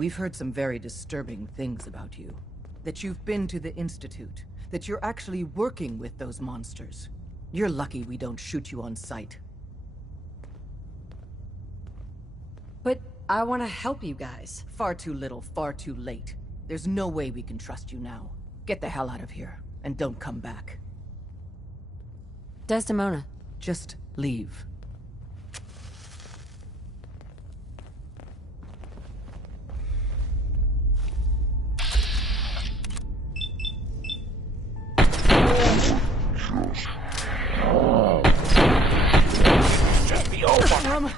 We've heard some very disturbing things about you. That you've been to the Institute. That you're actually working with those monsters. You're lucky we don't shoot you on sight. But I want to help you guys. Far too little, far too late. There's no way we can trust you now. Get the hell out of here, and don't come back. Desdemona. Just leave. Just be over.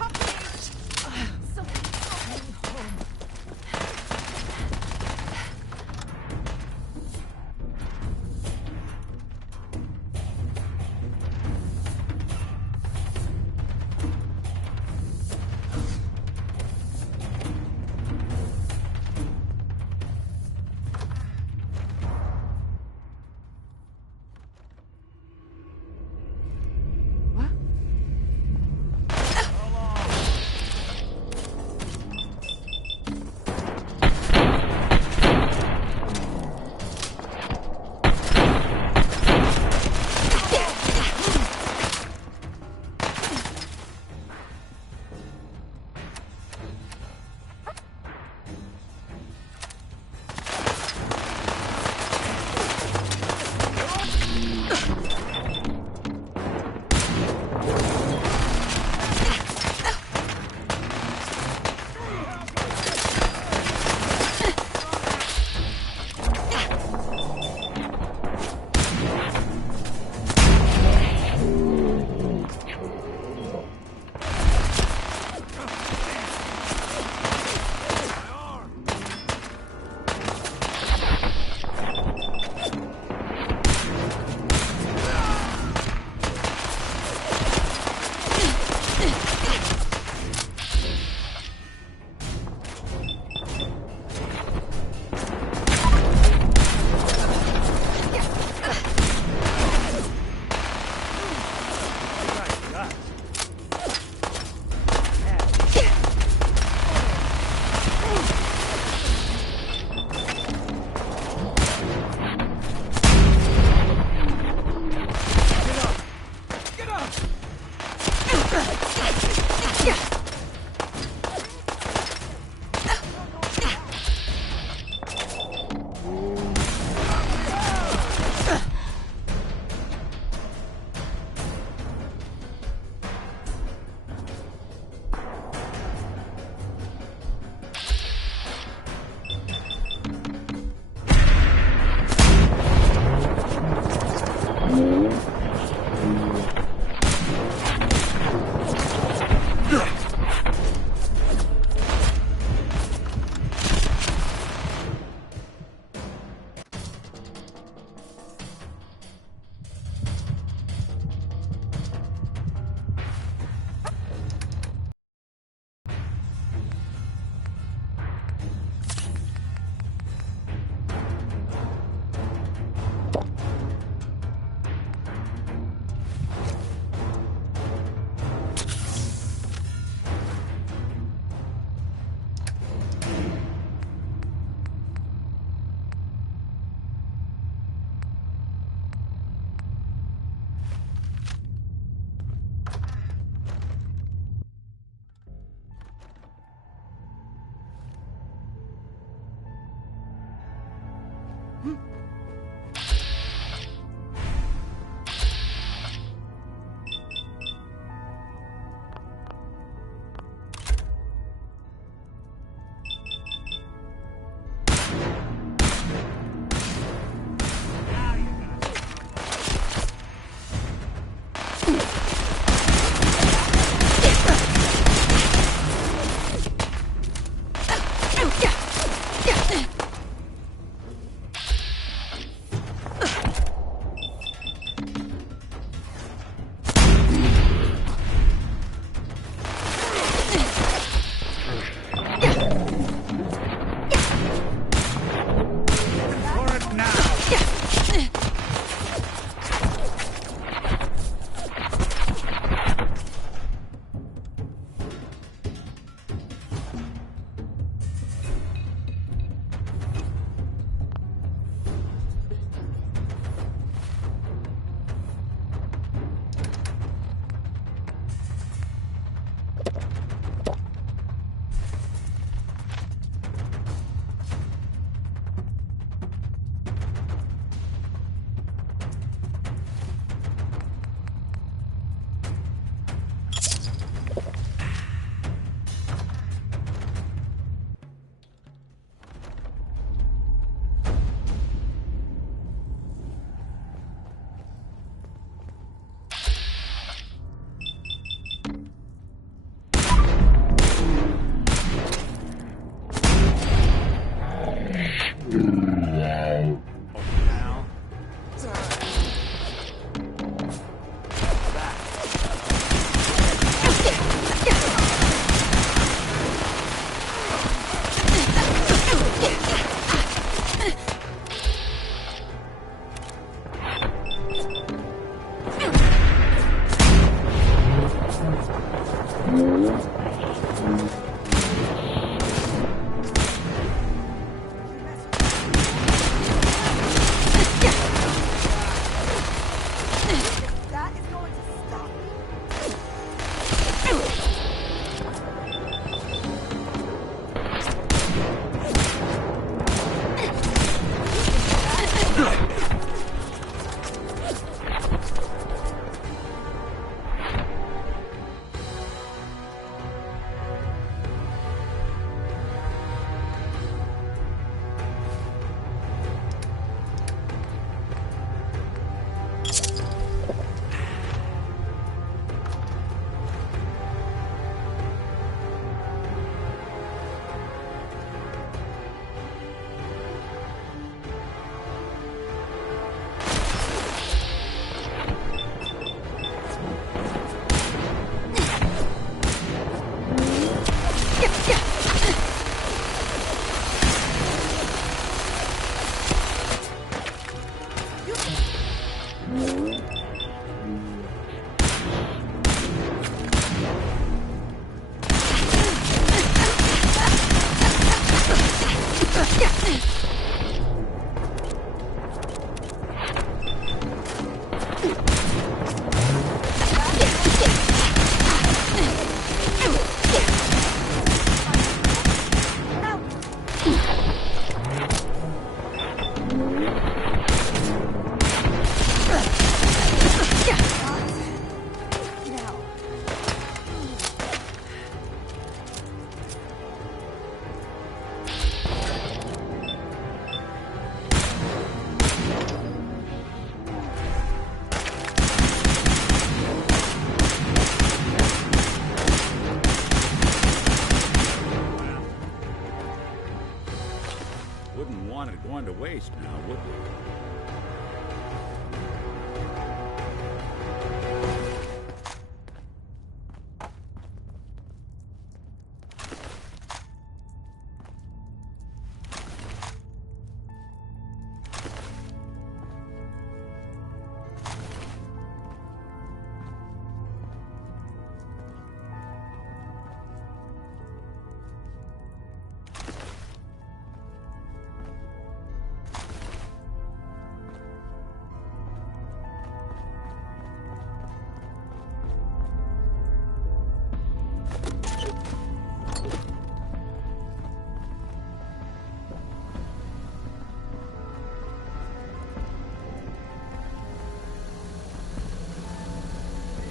going to waste now, would we?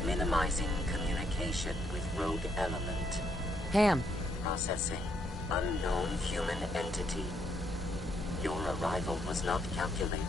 Minimizing communication with rogue element. Ham. Processing. Unknown human entity. Your arrival was not calculated.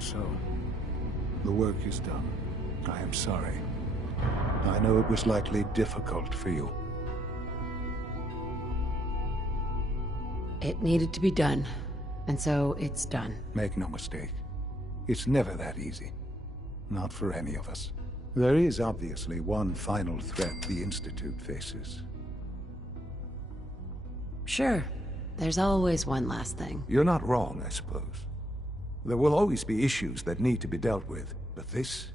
So, the work is done. I am sorry. I know it was likely difficult for you. It needed to be done, and so it's done. Make no mistake. It's never that easy. Not for any of us. There is obviously one final threat the Institute faces. Sure. There's always one last thing. You're not wrong, I suppose. There will always be issues that need to be dealt with, but this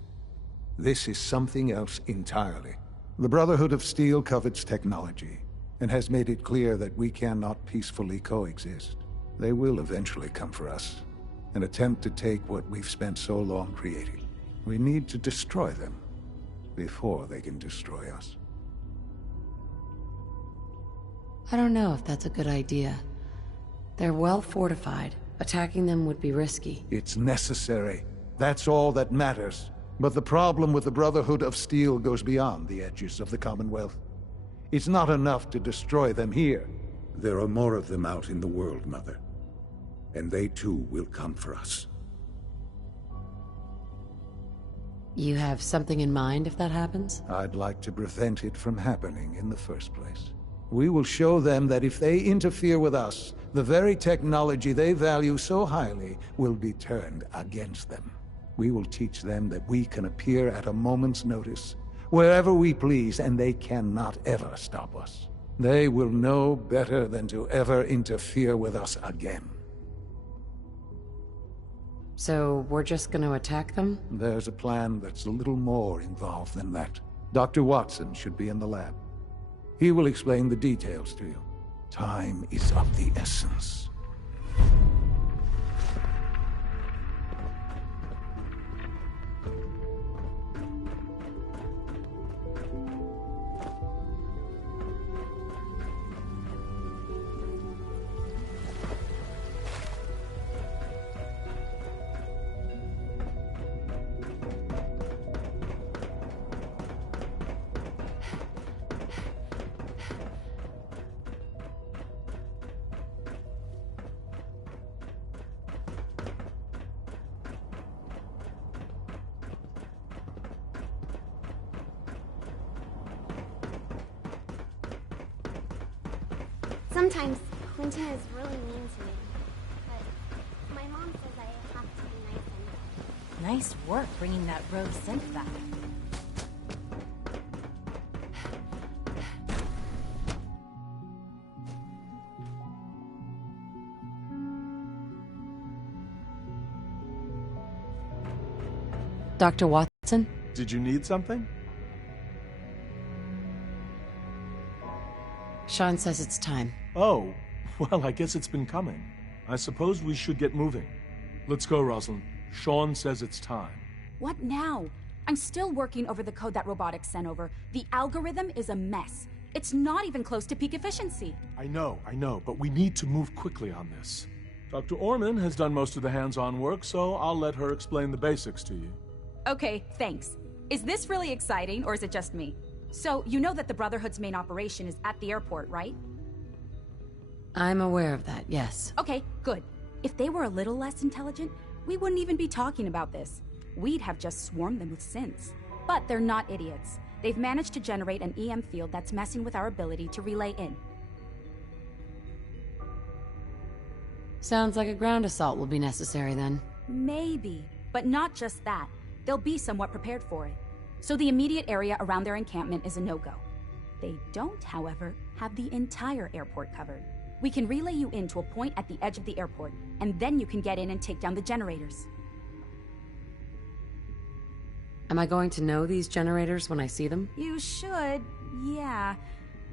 is something else entirely. The Brotherhood of Steel covets technology, and has made it clear that we cannot peacefully coexist. They will eventually come for us, and attempt to take what we've spent so long creating. We need to destroy them before they can destroy us. I don't know if that's a good idea. They're well fortified. Attacking them would be risky. It's necessary. That's all that matters. But the problem with the Brotherhood of Steel goes beyond the edges of the Commonwealth. It's not enough to destroy them here. There are more of them out in the world, Mother. And they too will come for us. You have something in mind if that happens? I'd like to prevent it from happening in the first place. We will show them that if they interfere with us, the very technology they value so highly will be turned against them. We will teach them that we can appear at a moment's notice, wherever we please, and they cannot ever stop us. They will know better than to ever interfere with us again. So, we're just gonna attack them? There's a plan that's a little more involved than that. Dr. Watson should be in the lab. He will explain the details to you. Time is of the essence. Sometimes Quentin is really mean to me, but my mom says I have to be nice and... Nice work bringing that rogue synth back. Dr. Watson? Did you need something? Sean says it's time. Oh, well, I guess it's been coming. I suppose we should get moving. Let's go, Rosalind. Sean says it's time. What now? I'm still working over the code that robotics sent over. The algorithm is a mess. It's not even close to peak efficiency. I know, but we need to move quickly on this. Dr. Orman has done most of the hands-on work, so I'll let her explain the basics to you. Okay, thanks. Is this really exciting, or is it just me? So, you know that the Brotherhood's main operation is at the airport, right? I'm aware of that, yes. Okay, good. If they were a little less intelligent, we wouldn't even be talking about this. We'd have just swarmed them with synths. But they're not idiots. They've managed to generate an EM field that's messing with our ability to relay in. Sounds like a ground assault will be necessary then. Maybe, but not just that. They'll be somewhat prepared for it. So the immediate area around their encampment is a no-go. They don't, however, have the entire airport covered. We can relay you in to a point at the edge of the airport, and then you can get in and take down the generators. Am I going to know these generators when I see them? You should, yeah.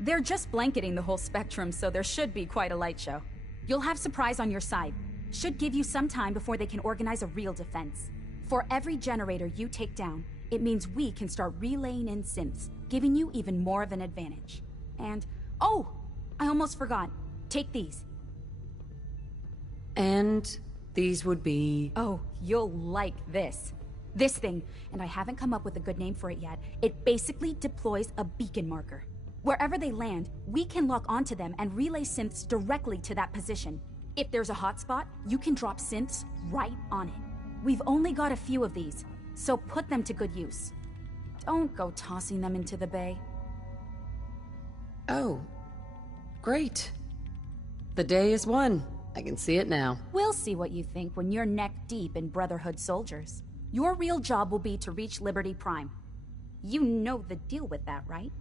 They're just blanketing the whole spectrum, so there should be quite a light show. You'll have Surprise on your side. Should give you some time before they can organize a real defense. For every generator you take down, it means we can start relaying in synths, giving you even more of an advantage. And, oh, I almost forgot. Take these. And these would be... Oh, you'll like this. This thing, and I haven't come up with a good name for it yet, it basically deploys a beacon marker. Wherever they land, we can lock onto them and relay synths directly to that position. If there's a hotspot, you can drop synths right on it. We've only got a few of these, so put them to good use. Don't go tossing them into the bay. Oh, great. The day is won. I can see it now. We'll see what you think when you're neck deep in Brotherhood soldiers. Your real job will be to reach Liberty Prime. You know the deal with that, right?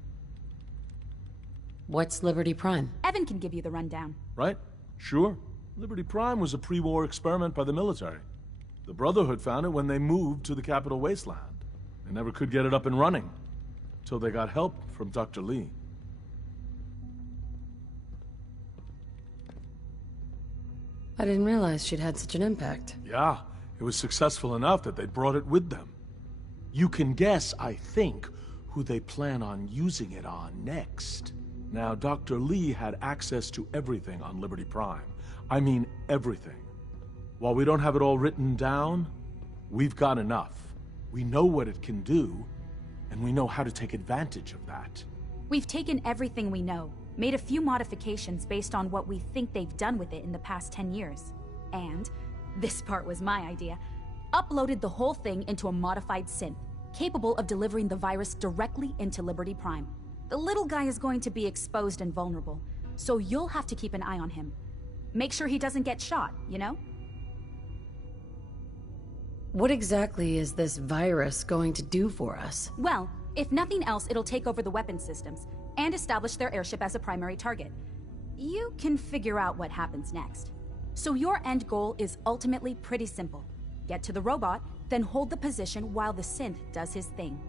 What's Liberty Prime? Evan can give you the rundown. Right? Sure. Liberty Prime was a pre-war experiment by the military. The Brotherhood found it when they moved to the Capital Wasteland. They never could get it up and running. till they got help from Dr. Lee. I didn't realize she'd had such an impact. Yeah, it was successful enough that they brought it with them. You can guess, I think, who they plan on using it on next. Now, Dr. Lee had access to everything on Liberty Prime. I mean everything. While we don't have it all written down, we've got enough. We know what it can do, and we know how to take advantage of that. We've taken everything we know, made a few modifications based on what we think they've done with it in the past 10 years. And, this part was my idea, uploaded the whole thing into a modified synth, capable of delivering the virus directly into Liberty Prime. The little guy is going to be exposed and vulnerable, so you'll have to keep an eye on him. Make sure he doesn't get shot, you know? What exactly is this virus going to do for us? Well, if nothing else, it'll take over the weapon systems, and establish their airship as a primary target. You can figure out what happens next. So your end goal is ultimately pretty simple. Get to the robot, then hold the position while the synth does his thing.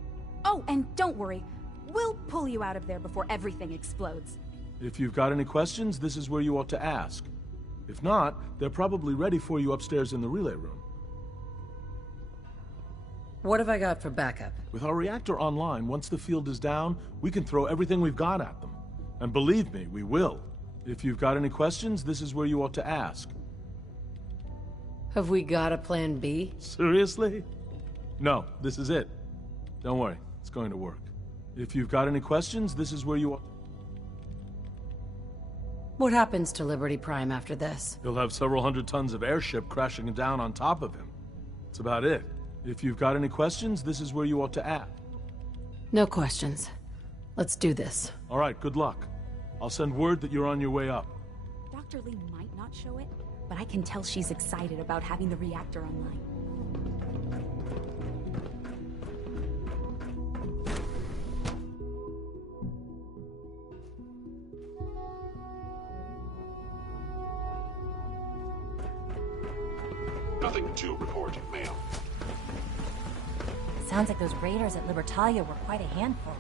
Oh, and don't worry, we'll pull you out of there before everything explodes. If you've got any questions, this is where you ought to ask. If not, they're probably ready for you upstairs in the relay room. What have I got for backup? With our reactor online, once the field is down, we can throw everything we've got at them. And believe me, we will. If you've got any questions, this is where you ought to ask. Have we got a plan B? Seriously? No, this is it. Don't worry, it's going to work. If you've got any questions, this is where you ought... What happens to Liberty Prime after this? He'll have several hundred tons of airship crashing down on top of him. That's about it. If you've got any questions, this is where you ought to ask. No questions. Let's do this. All right, good luck. I'll send word that you're on your way up. Dr. Lee might not show it, but I can tell she's excited about having the reactor online. Nothing to report, ma'am. Sounds like those raiders at Libertalia were quite a handful.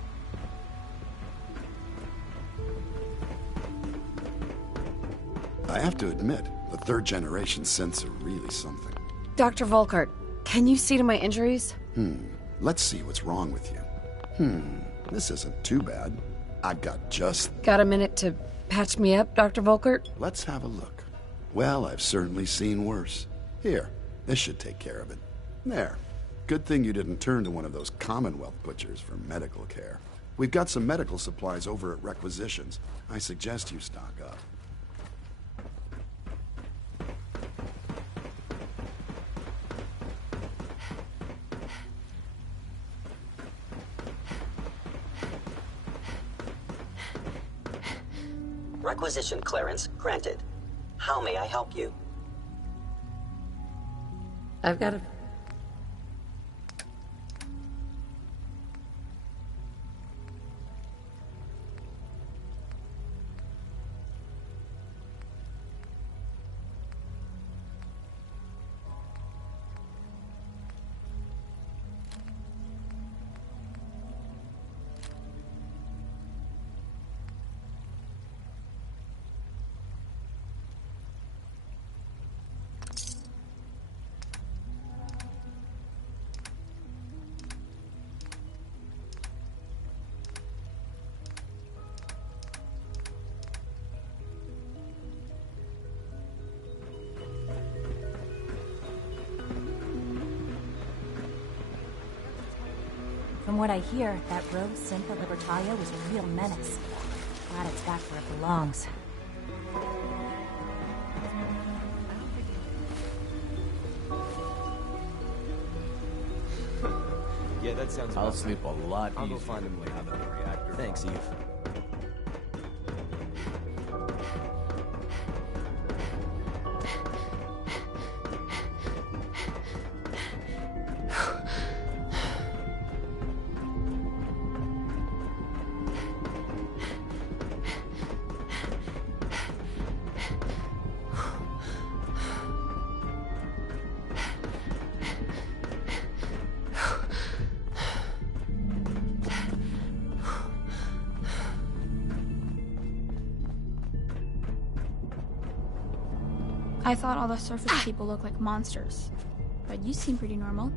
I have to admit, the third-generation synths are really something. Dr. Volkart, can you see to my injuries? Let's see what's wrong with you. This isn't too bad. I've got just... Got a minute to patch me up, Dr. Volkart? Let's have a look. Well, I've certainly seen worse. Here, this should take care of it. There. Good thing you didn't turn to one of those Commonwealth butchers for medical care. We've got some medical supplies over at Requisitions. I suggest you stock up. Requisition clearance granted. How may I help you? I've got a... From what I hear, that rogue synth at Libertalia was a real menace. Glad it's back where it belongs. Yeah, that sounds I'll about sleep right. a lot I'll go easier find him when we later. have the reactor. Thanks, Eve. I thought all the surface people look like monsters. But you seem pretty normal.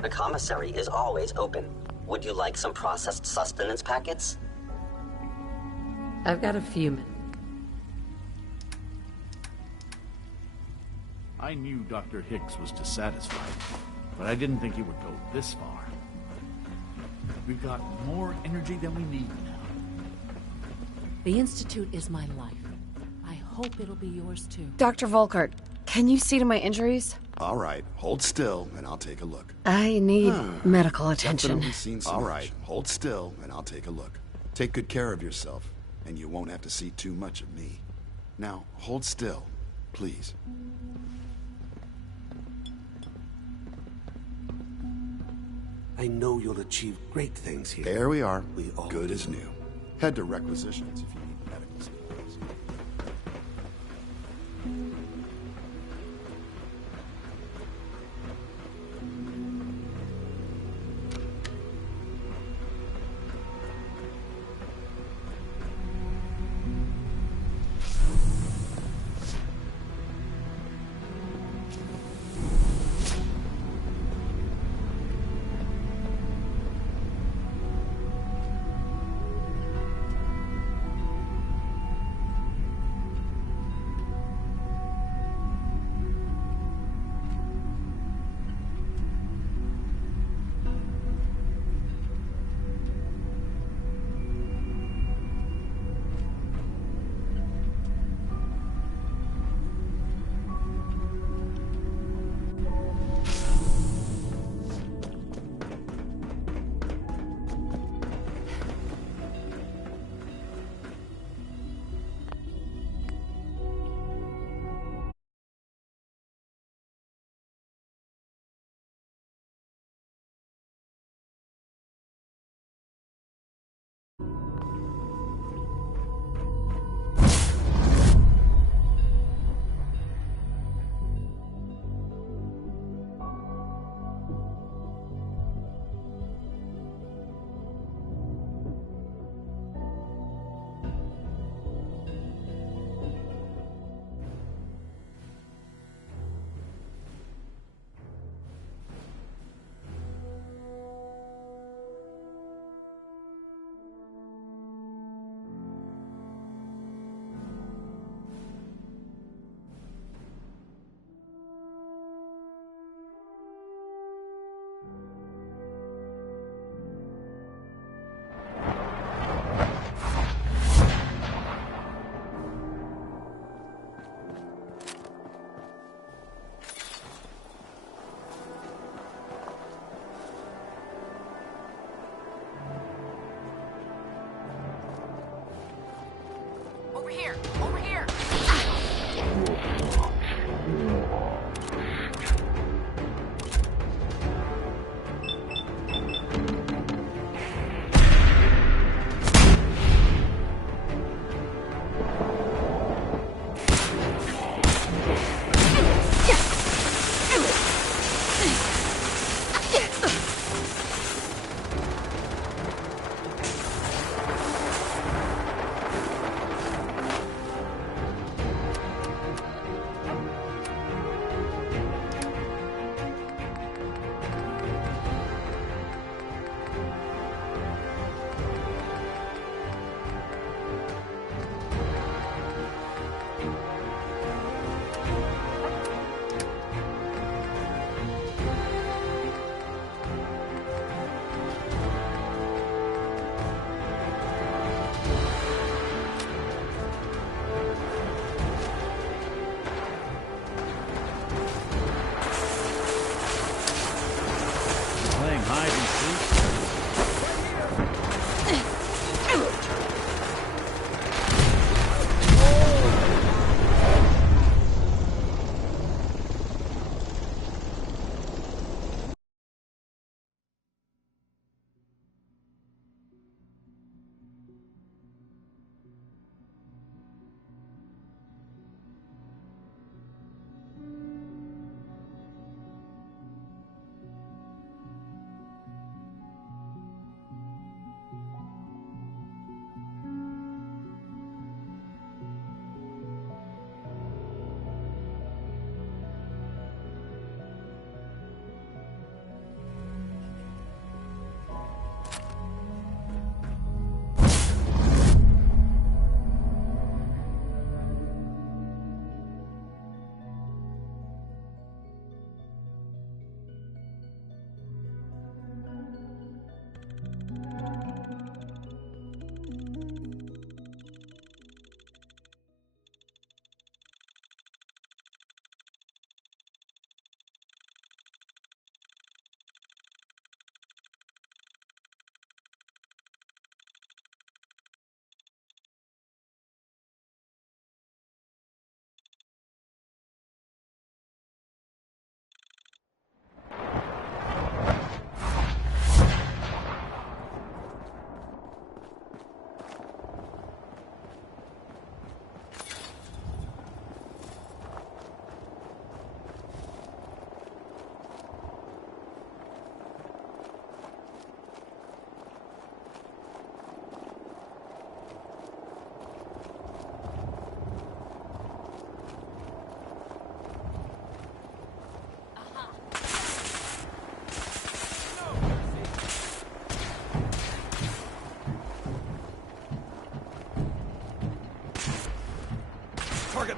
The commissary is always open. Would you like some processed sustenance packets? I've got a few minutes. I knew Dr. Hicks was dissatisfied, but I didn't think he would go this far. We've got more energy than we need now. The Institute is my life. I hope it'll be yours too. Dr. Volkart, can you see to my injuries? All right, hold still and I'll take a look. I need medical attention. All right, hold still and I'll take a look. Take good care of yourself, and you won't have to see too much of me. Now, hold still, please. I know you'll achieve great things here. There we are. We all Good do. as new. Head to requisitions if you need medical supplies. Over here! Over here!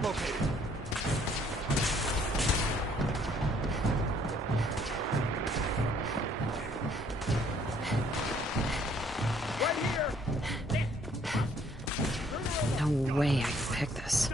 Target located. No way I can pick this.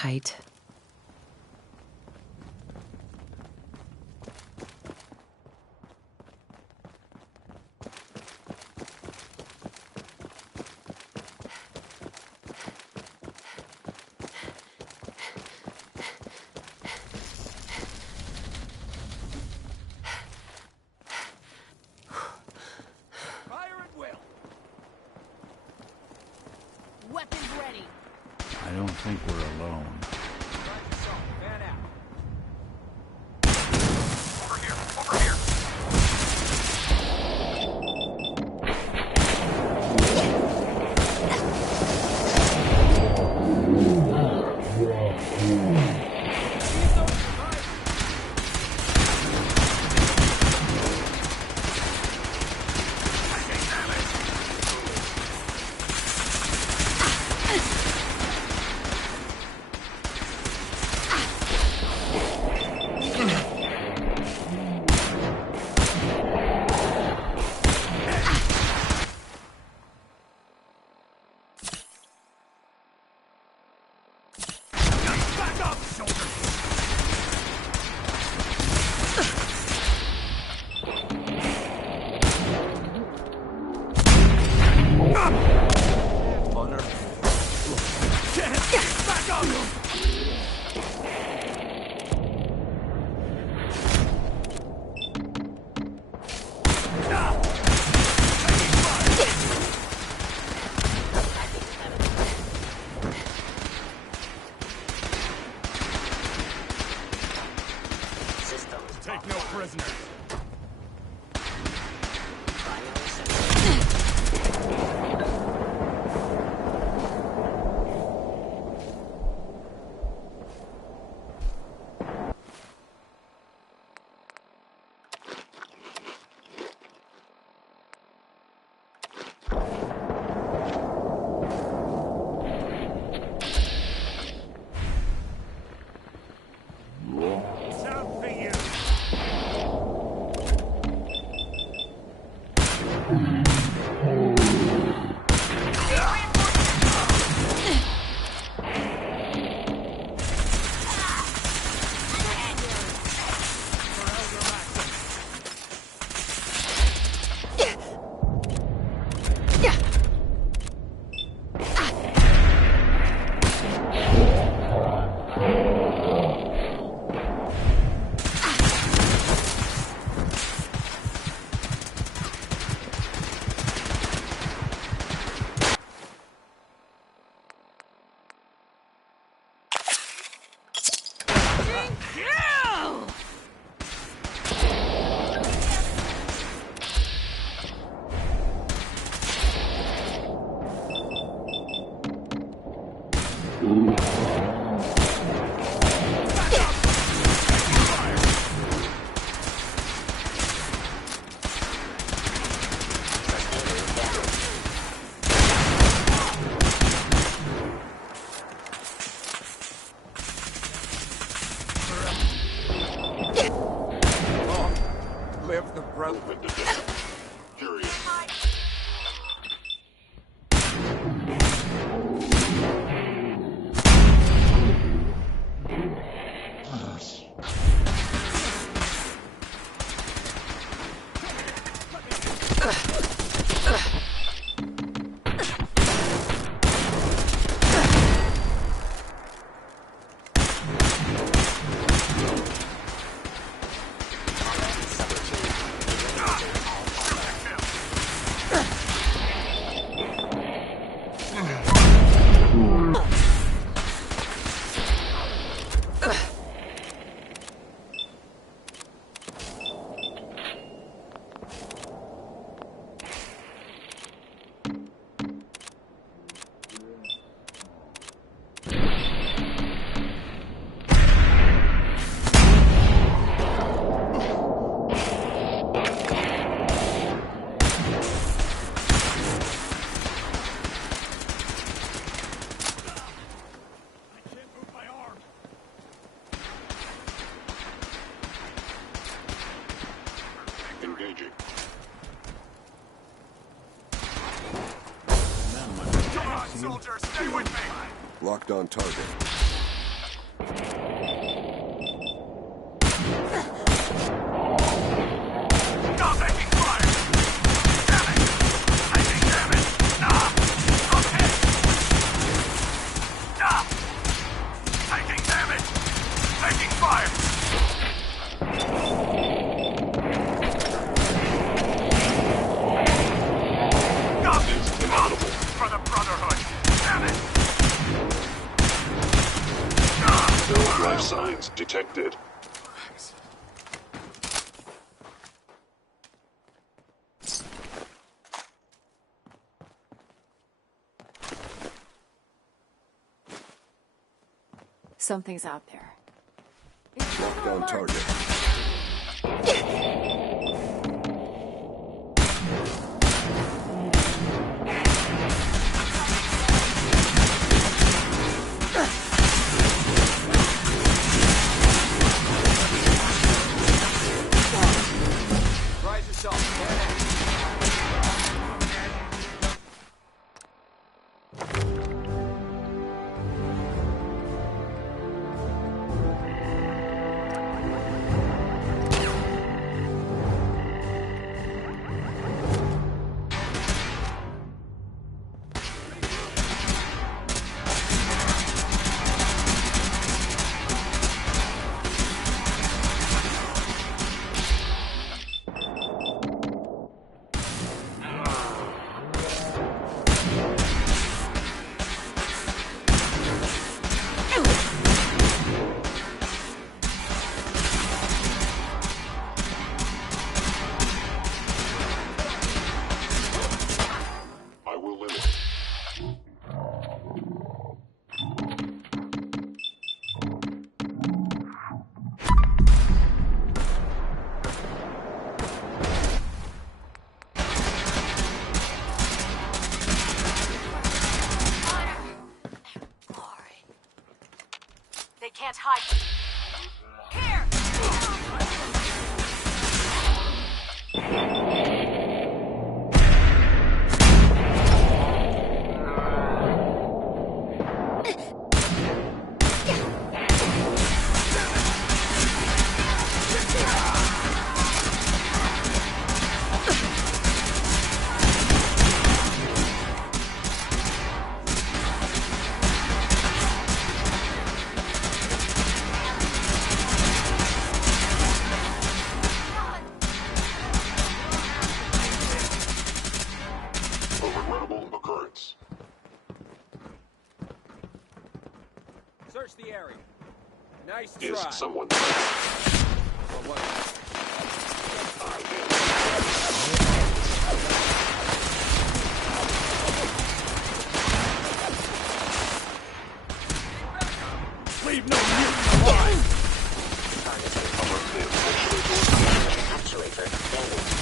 tight. Weapons ready. I don't think we're alone. Take no prisoners. Live the Brotherhood. Curious. Engaging. Come on, soldier, stay with me! Locked on target. Something's out there. Lock down target. Rise yourself. Can't hide. Here! Search the area. Nice Is try. someone Leave no mutant alive! Actuator damaged.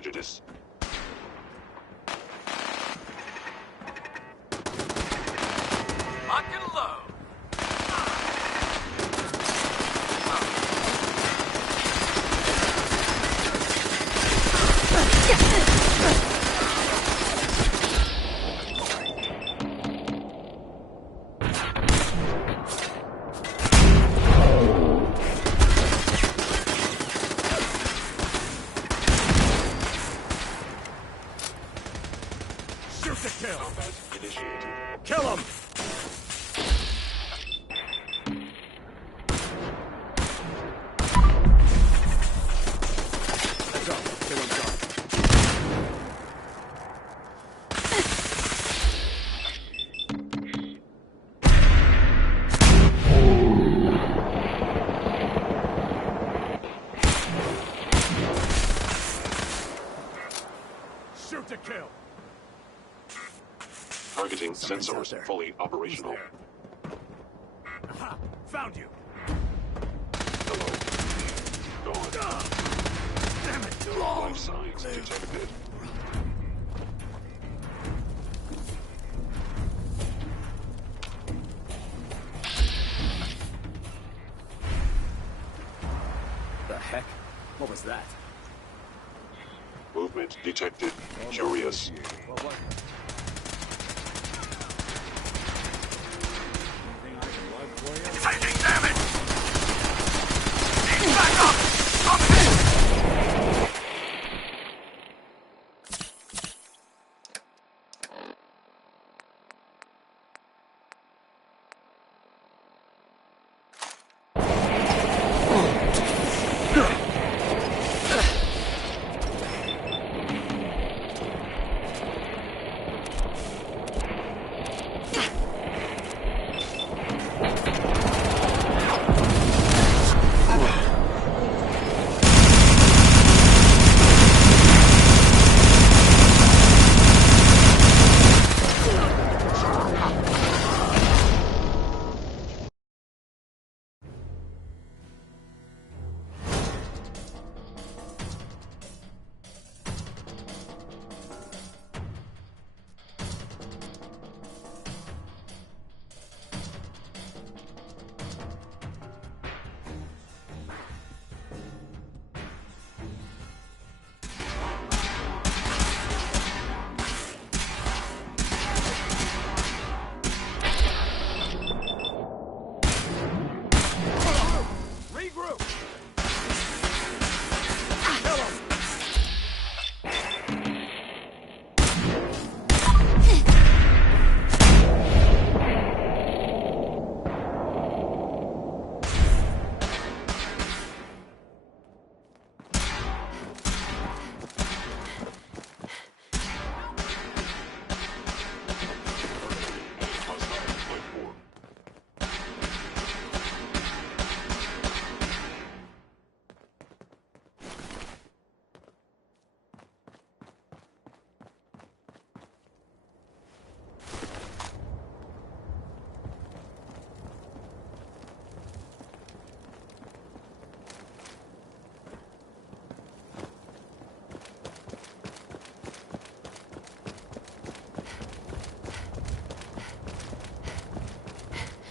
prejudice. Lock and load. Targeting sensors fully operational. Aha! Found you! Hello. Gone. Damn it! No life signs detected. The heck? What was that? Movement detected. Curious. What was it? Taking damage! Need backup! I'm hit!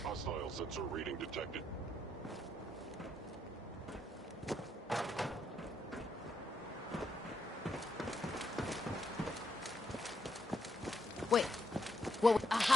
Hostile sensor reading detected. Wait. What? Aha!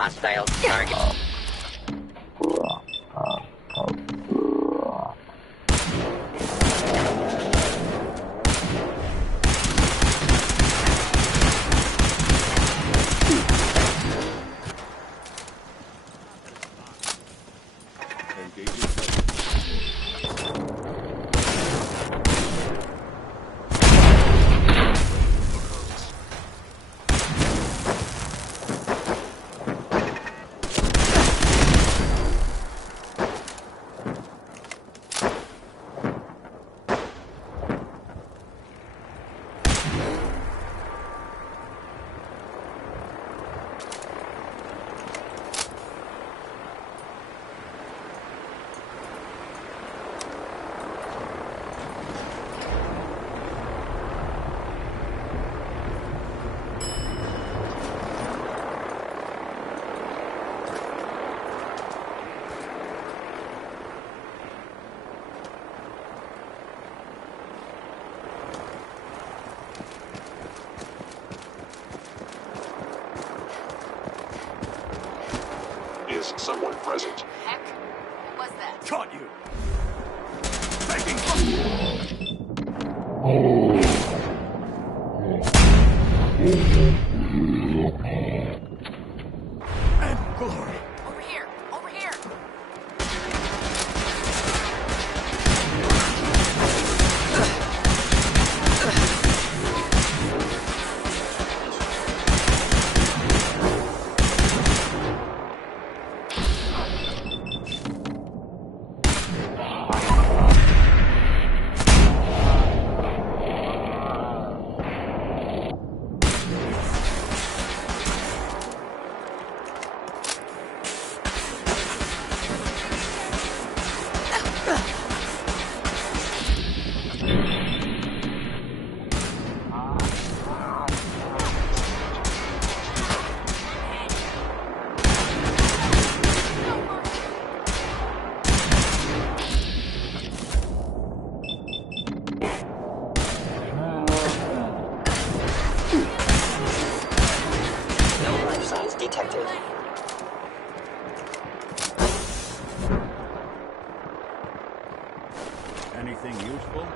Hostile target. is someone present. Heck, what was that? Caught you! Taking and glory. Over here! Over here! No life signs detected. Anything useful?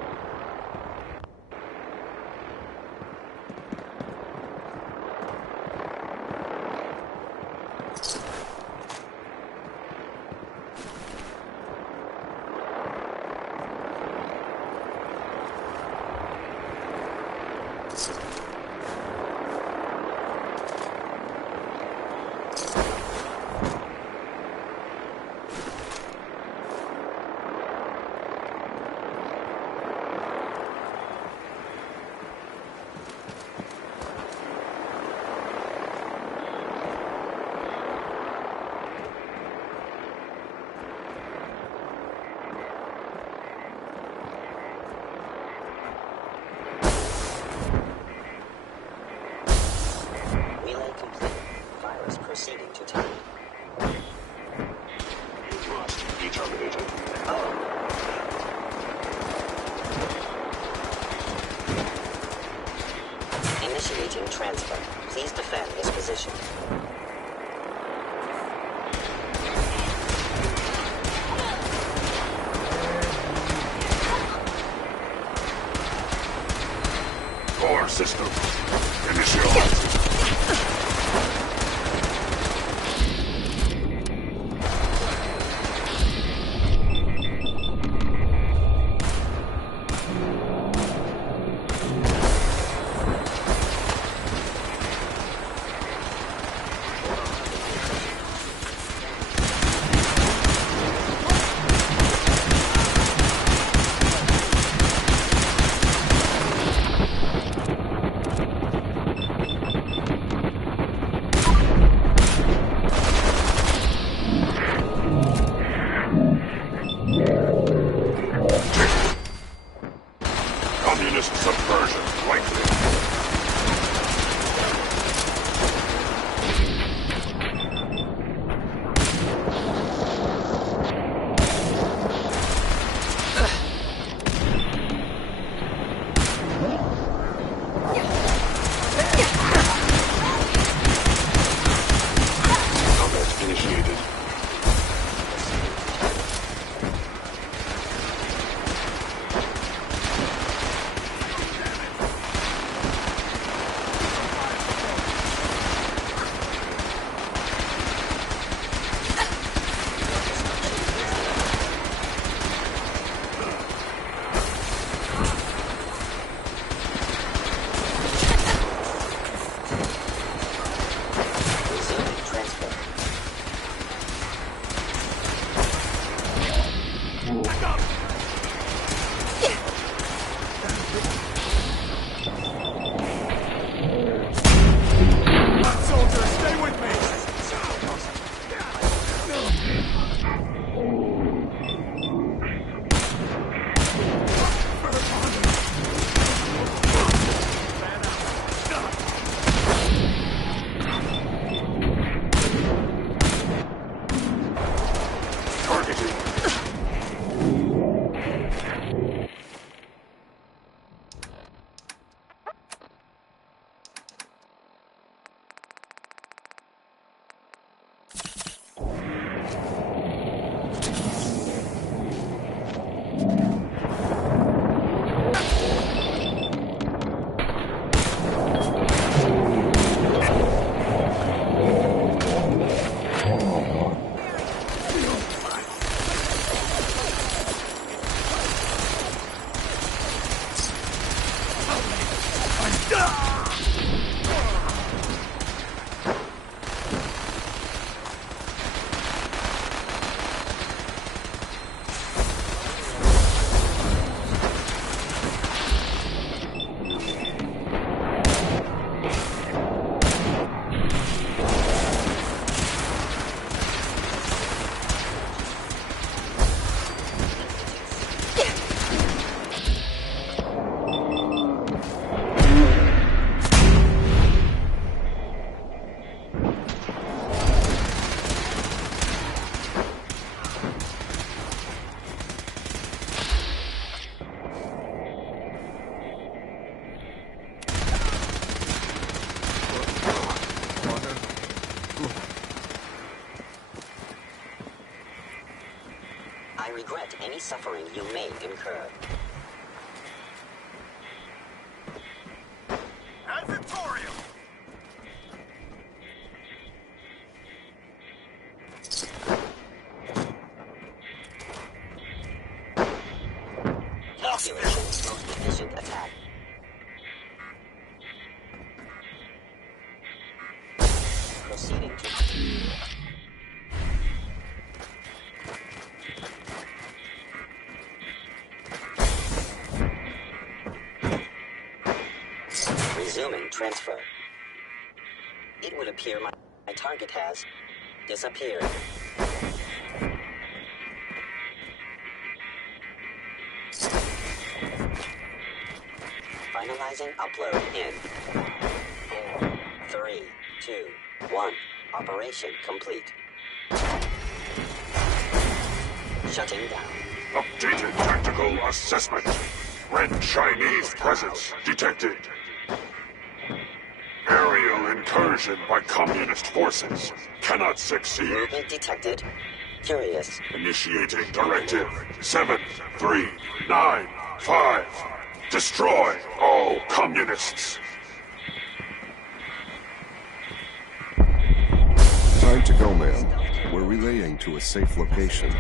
Relay complete. Virus proceeding to target. You must be terminated. Initiating transfer. Please defend this position. Core system. Initialized. Communist subversion likely. Combat initiated. Resuming transfer. Soldier, stay with me! Targeting. I regret any suffering you may incur. Advertorium! Calculation's most efficient attack. Proceeding to... Resuming transfer. It would appear my target has disappeared. Finalizing upload in 4, 3, 2, 1. Operation complete. Shutting down. Updated tactical assessment. Red Chinese presence detected. Aerial incursion by communist forces. Cannot succeed. Movement detected. Curious. Initiating directive 7395. Destroy all communists. Time to go, man. We're relaying to a safe location.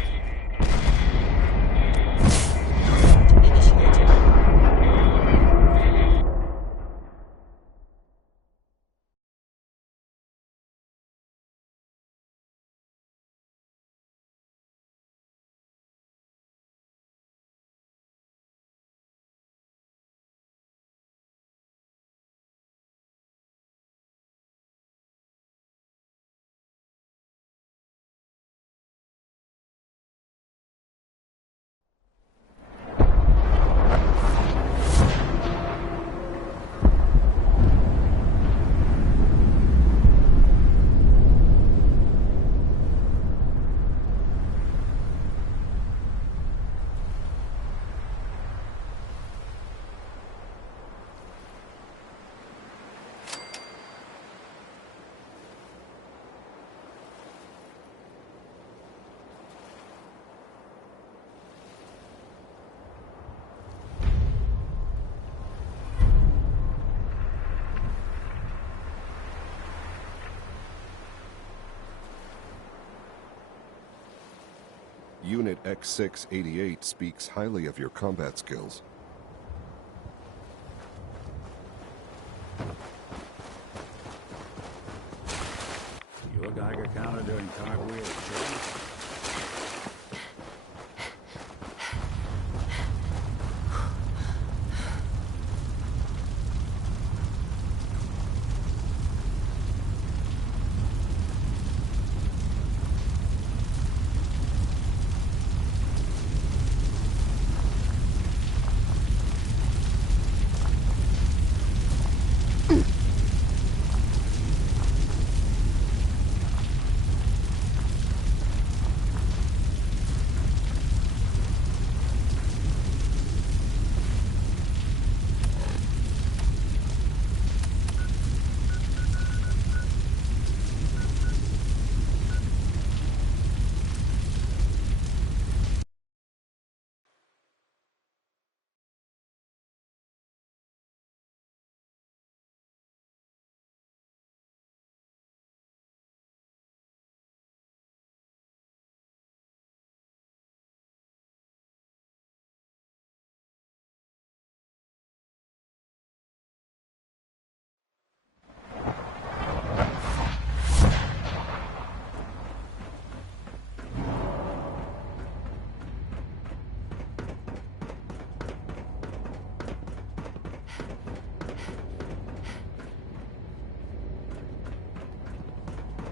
Unit X688 speaks highly of your combat skills. You look like a counter doing cartwheels, Joe.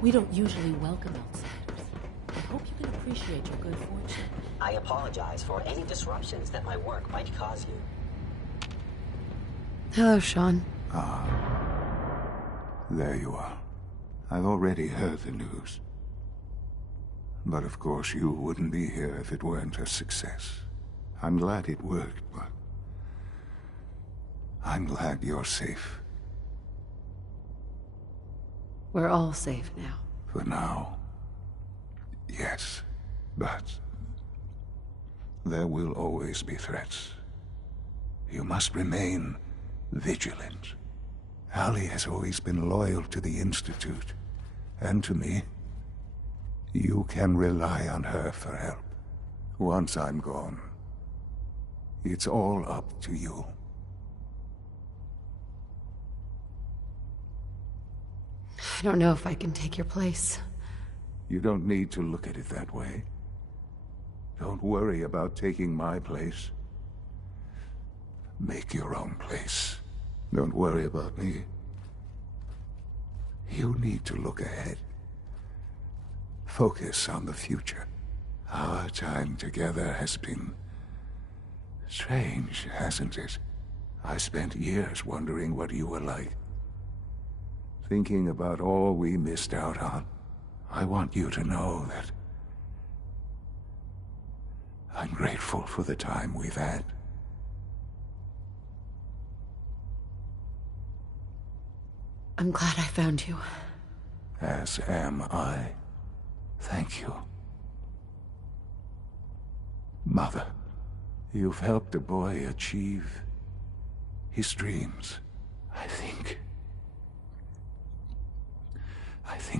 We don't usually welcome outsiders. I hope you can appreciate your good fortune. I apologize for any disruptions that my work might cause you. Hello, Sean. Ah. There you are. I've already heard the news. But of course you wouldn't be here if it weren't a success. I'm glad it worked, but I'm glad you're safe. We're all safe now. For now. Yes, but There will always be threats. You must remain vigilant. Allie has always been loyal to the Institute, and to me. You can rely on her for help. Once I'm gone, it's all up to you. I don't know if I can take your place. You don't need to look at it that way. Don't worry about taking my place. Make your own place. Don't worry about me. You need to look ahead. Focus on the future. Our time together has been strange, hasn't it? I spent years wondering what you were like. Thinking about all we missed out on. I want you to know that I'm grateful for the time we've had. I'm glad I found you. As am I. Thank you. Mother, you've helped a boy achieve his dreams. I think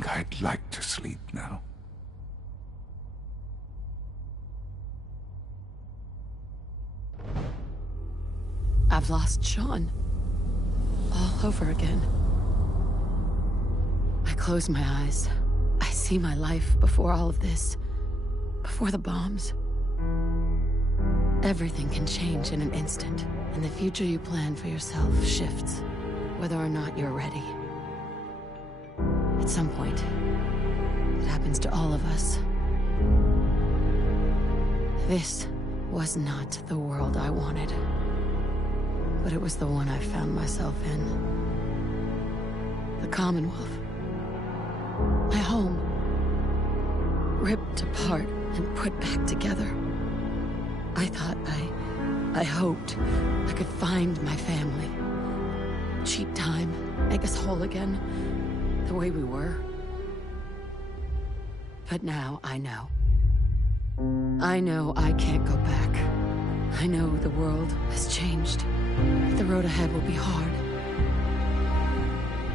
I'd like to sleep now. I've lost Sean. All over again. I close my eyes. I see my life before all of this. Before the bombs. Everything can change in an instant, and the future you plan for yourself shifts, whether or not you're ready. At some point, it happens to all of us. This was not the world I wanted, but it was the one I found myself in. The Commonwealth. My home. Ripped apart and put back together. I thought I hoped I could find my family. Cheat time, make us whole again, the way we were. But now I know. I know I can't go back. I know the world has changed. The road ahead will be hard.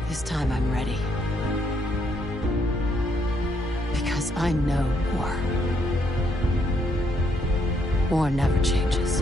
This time I'm ready. Because I know war. War never changes.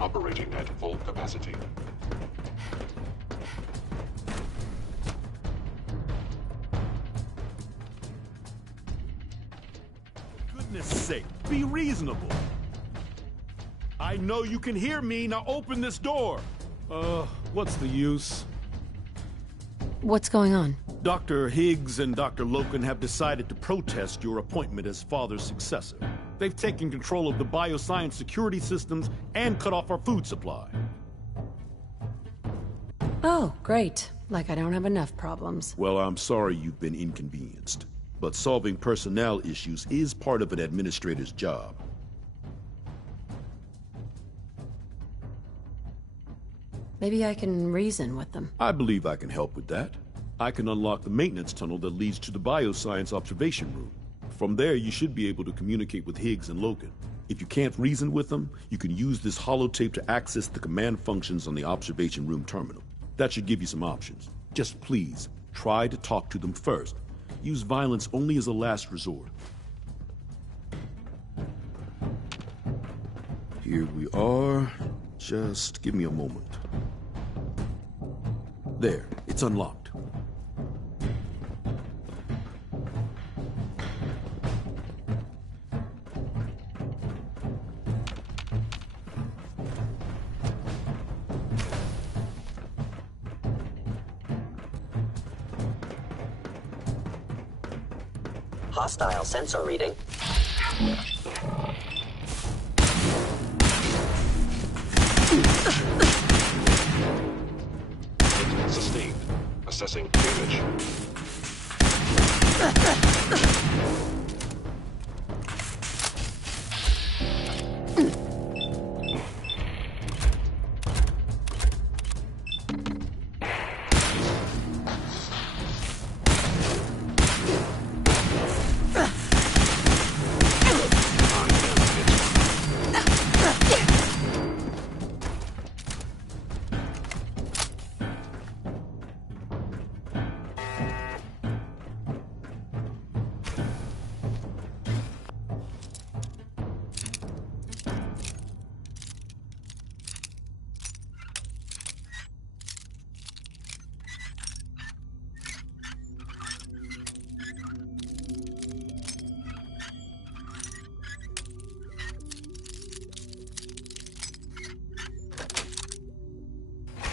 Operating at full capacity. Goodness sake, be reasonable. I know you can hear me, now open this door. What's the use? What's going on? Dr. Higgs and Dr. Loken have decided to protest your appointment as Father's successor. They've taken control of the bioscience security systems and cut off our food supply. Oh, great. Like I don't have enough problems. Well, I'm sorry you've been inconvenienced, but solving personnel issues is part of an administrator's job. Maybe I can reason with them. I believe I can help with that. I can unlock the maintenance tunnel that leads to the bioscience observation room. From there, you should be able to communicate with Higgs and Loken. If you can't reason with them, you can use this holotape to access the command functions on the observation room terminal. That should give you some options. Just please, try to talk to them first. Use violence only as a last resort. Here we are. Just give me a moment. There, it's unlocked. Hostile sensor reading. Sustained. Assessing damage.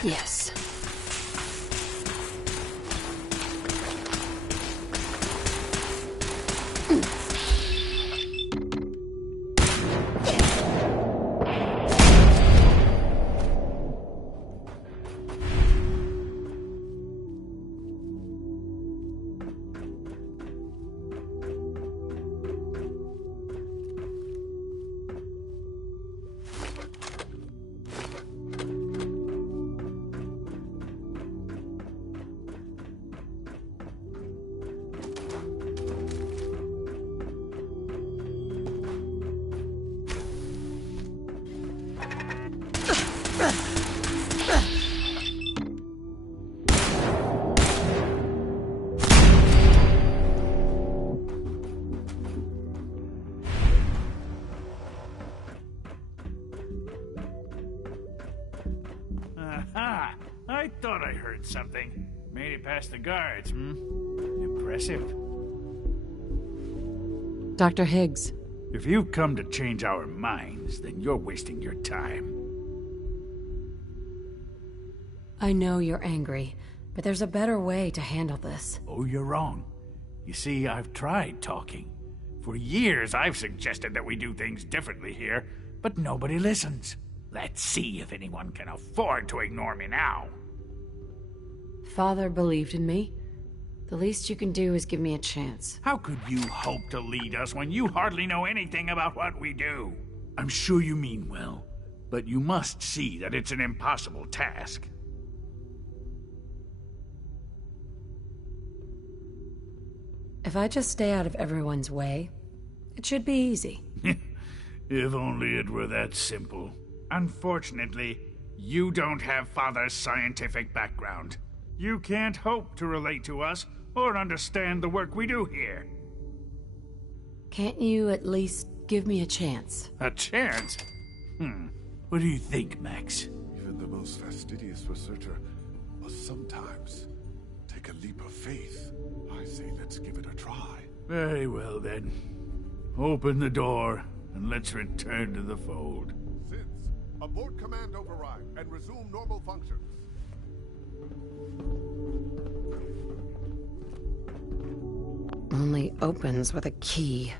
Yes. Aha! I thought I heard something. Made it past the guards, Impressive. Dr. Higgs. If you've come to change our minds, then you're wasting your time. I know you're angry, but there's a better way to handle this. Oh, you're wrong. You see, I've tried talking. For years, I've suggested that we do things differently here, but nobody listens. Let's see if anyone can afford to ignore me now. Father believed in me. The least you can do is give me a chance. How could you hope to lead us when you hardly know anything about what we do? I'm sure you mean well, but you must see that it's an impossible task. If I just stay out of everyone's way, it should be easy. If only it were that simple. Unfortunately, you don't have Father's scientific background. You can't hope to relate to us or understand the work we do here. Can't you at least give me a chance? A chance? What do you think, Max? Even the most fastidious researcher must sometimes take a leap of faith. I say let's give it a try. Very well, then. Open the door, and let's return to the fold. Since, abort command override and resume normal functions. only opens with a key.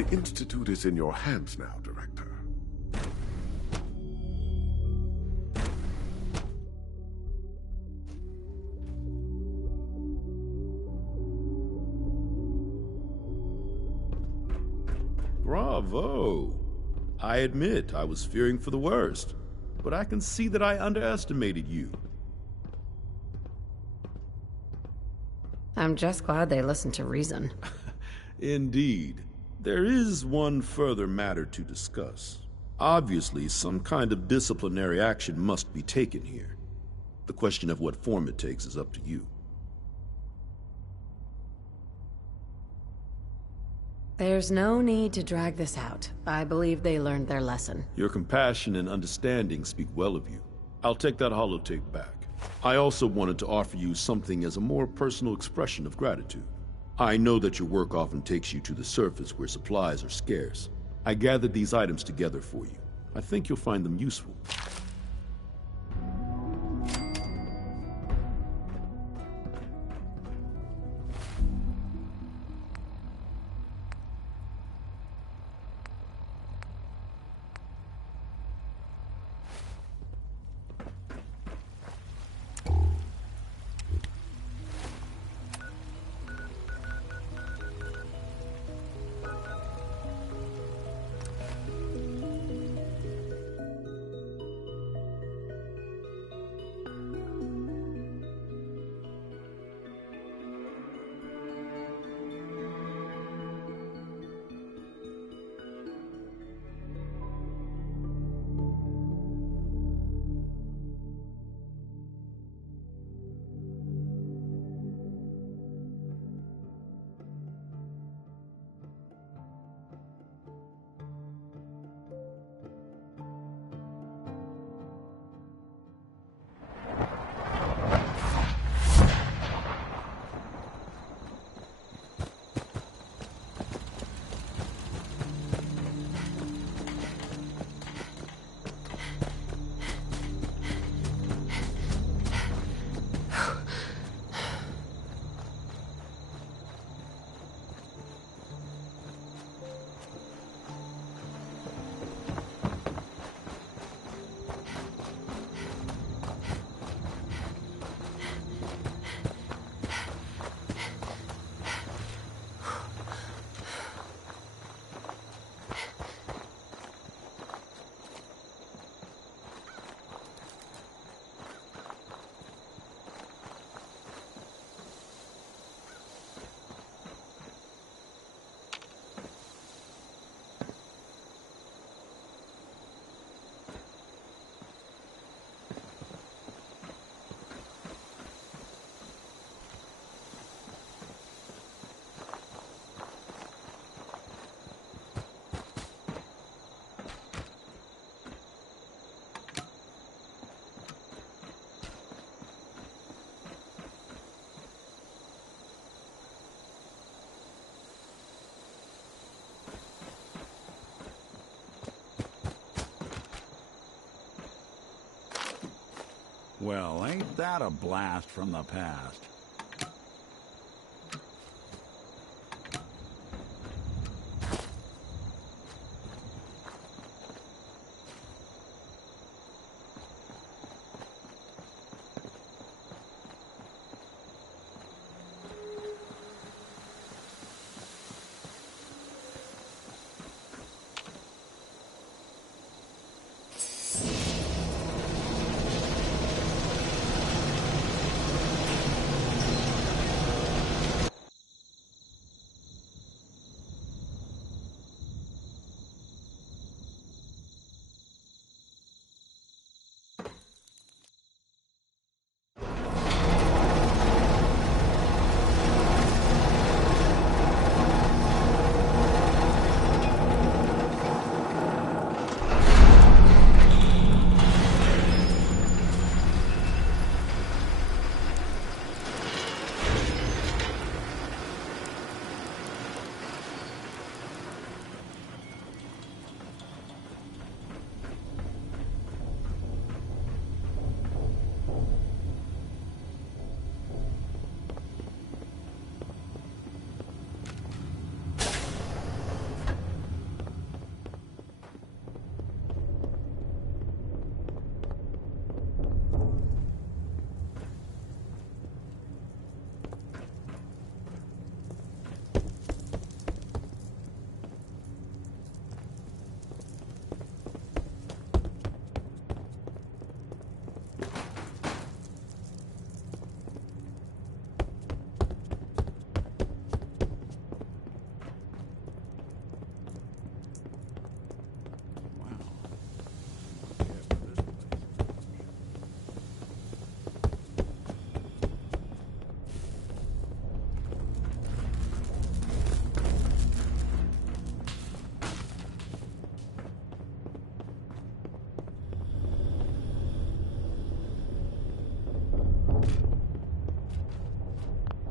The Institute is in your hands now, Director. Bravo! I admit I was fearing for the worst, but I can see that I underestimated you. I'm just glad they listened to reason. Indeed. There is one further matter to discuss. Obviously, some kind of disciplinary action must be taken here. The question of what form it takes is up to you. There's no need to drag this out. I believe they learned their lesson. Your compassion and understanding speak well of you. I'll take that holotape back. I also wanted to offer you something as a more personal expression of gratitude. I know that your work often takes you to the surface where supplies are scarce. I gathered these items together for you. I think you'll find them useful. Well, ain't that a blast from the past?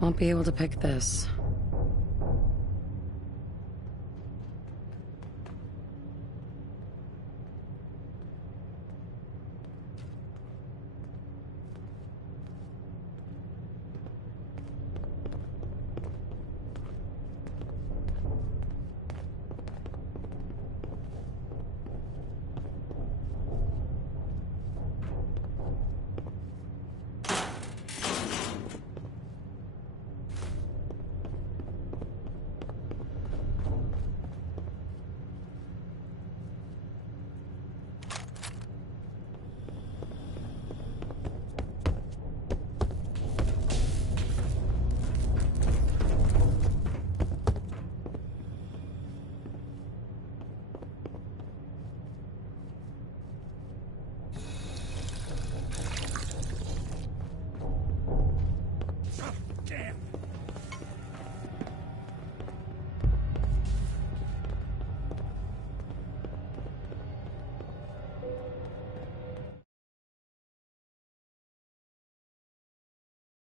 won't be able to pick this. Damn!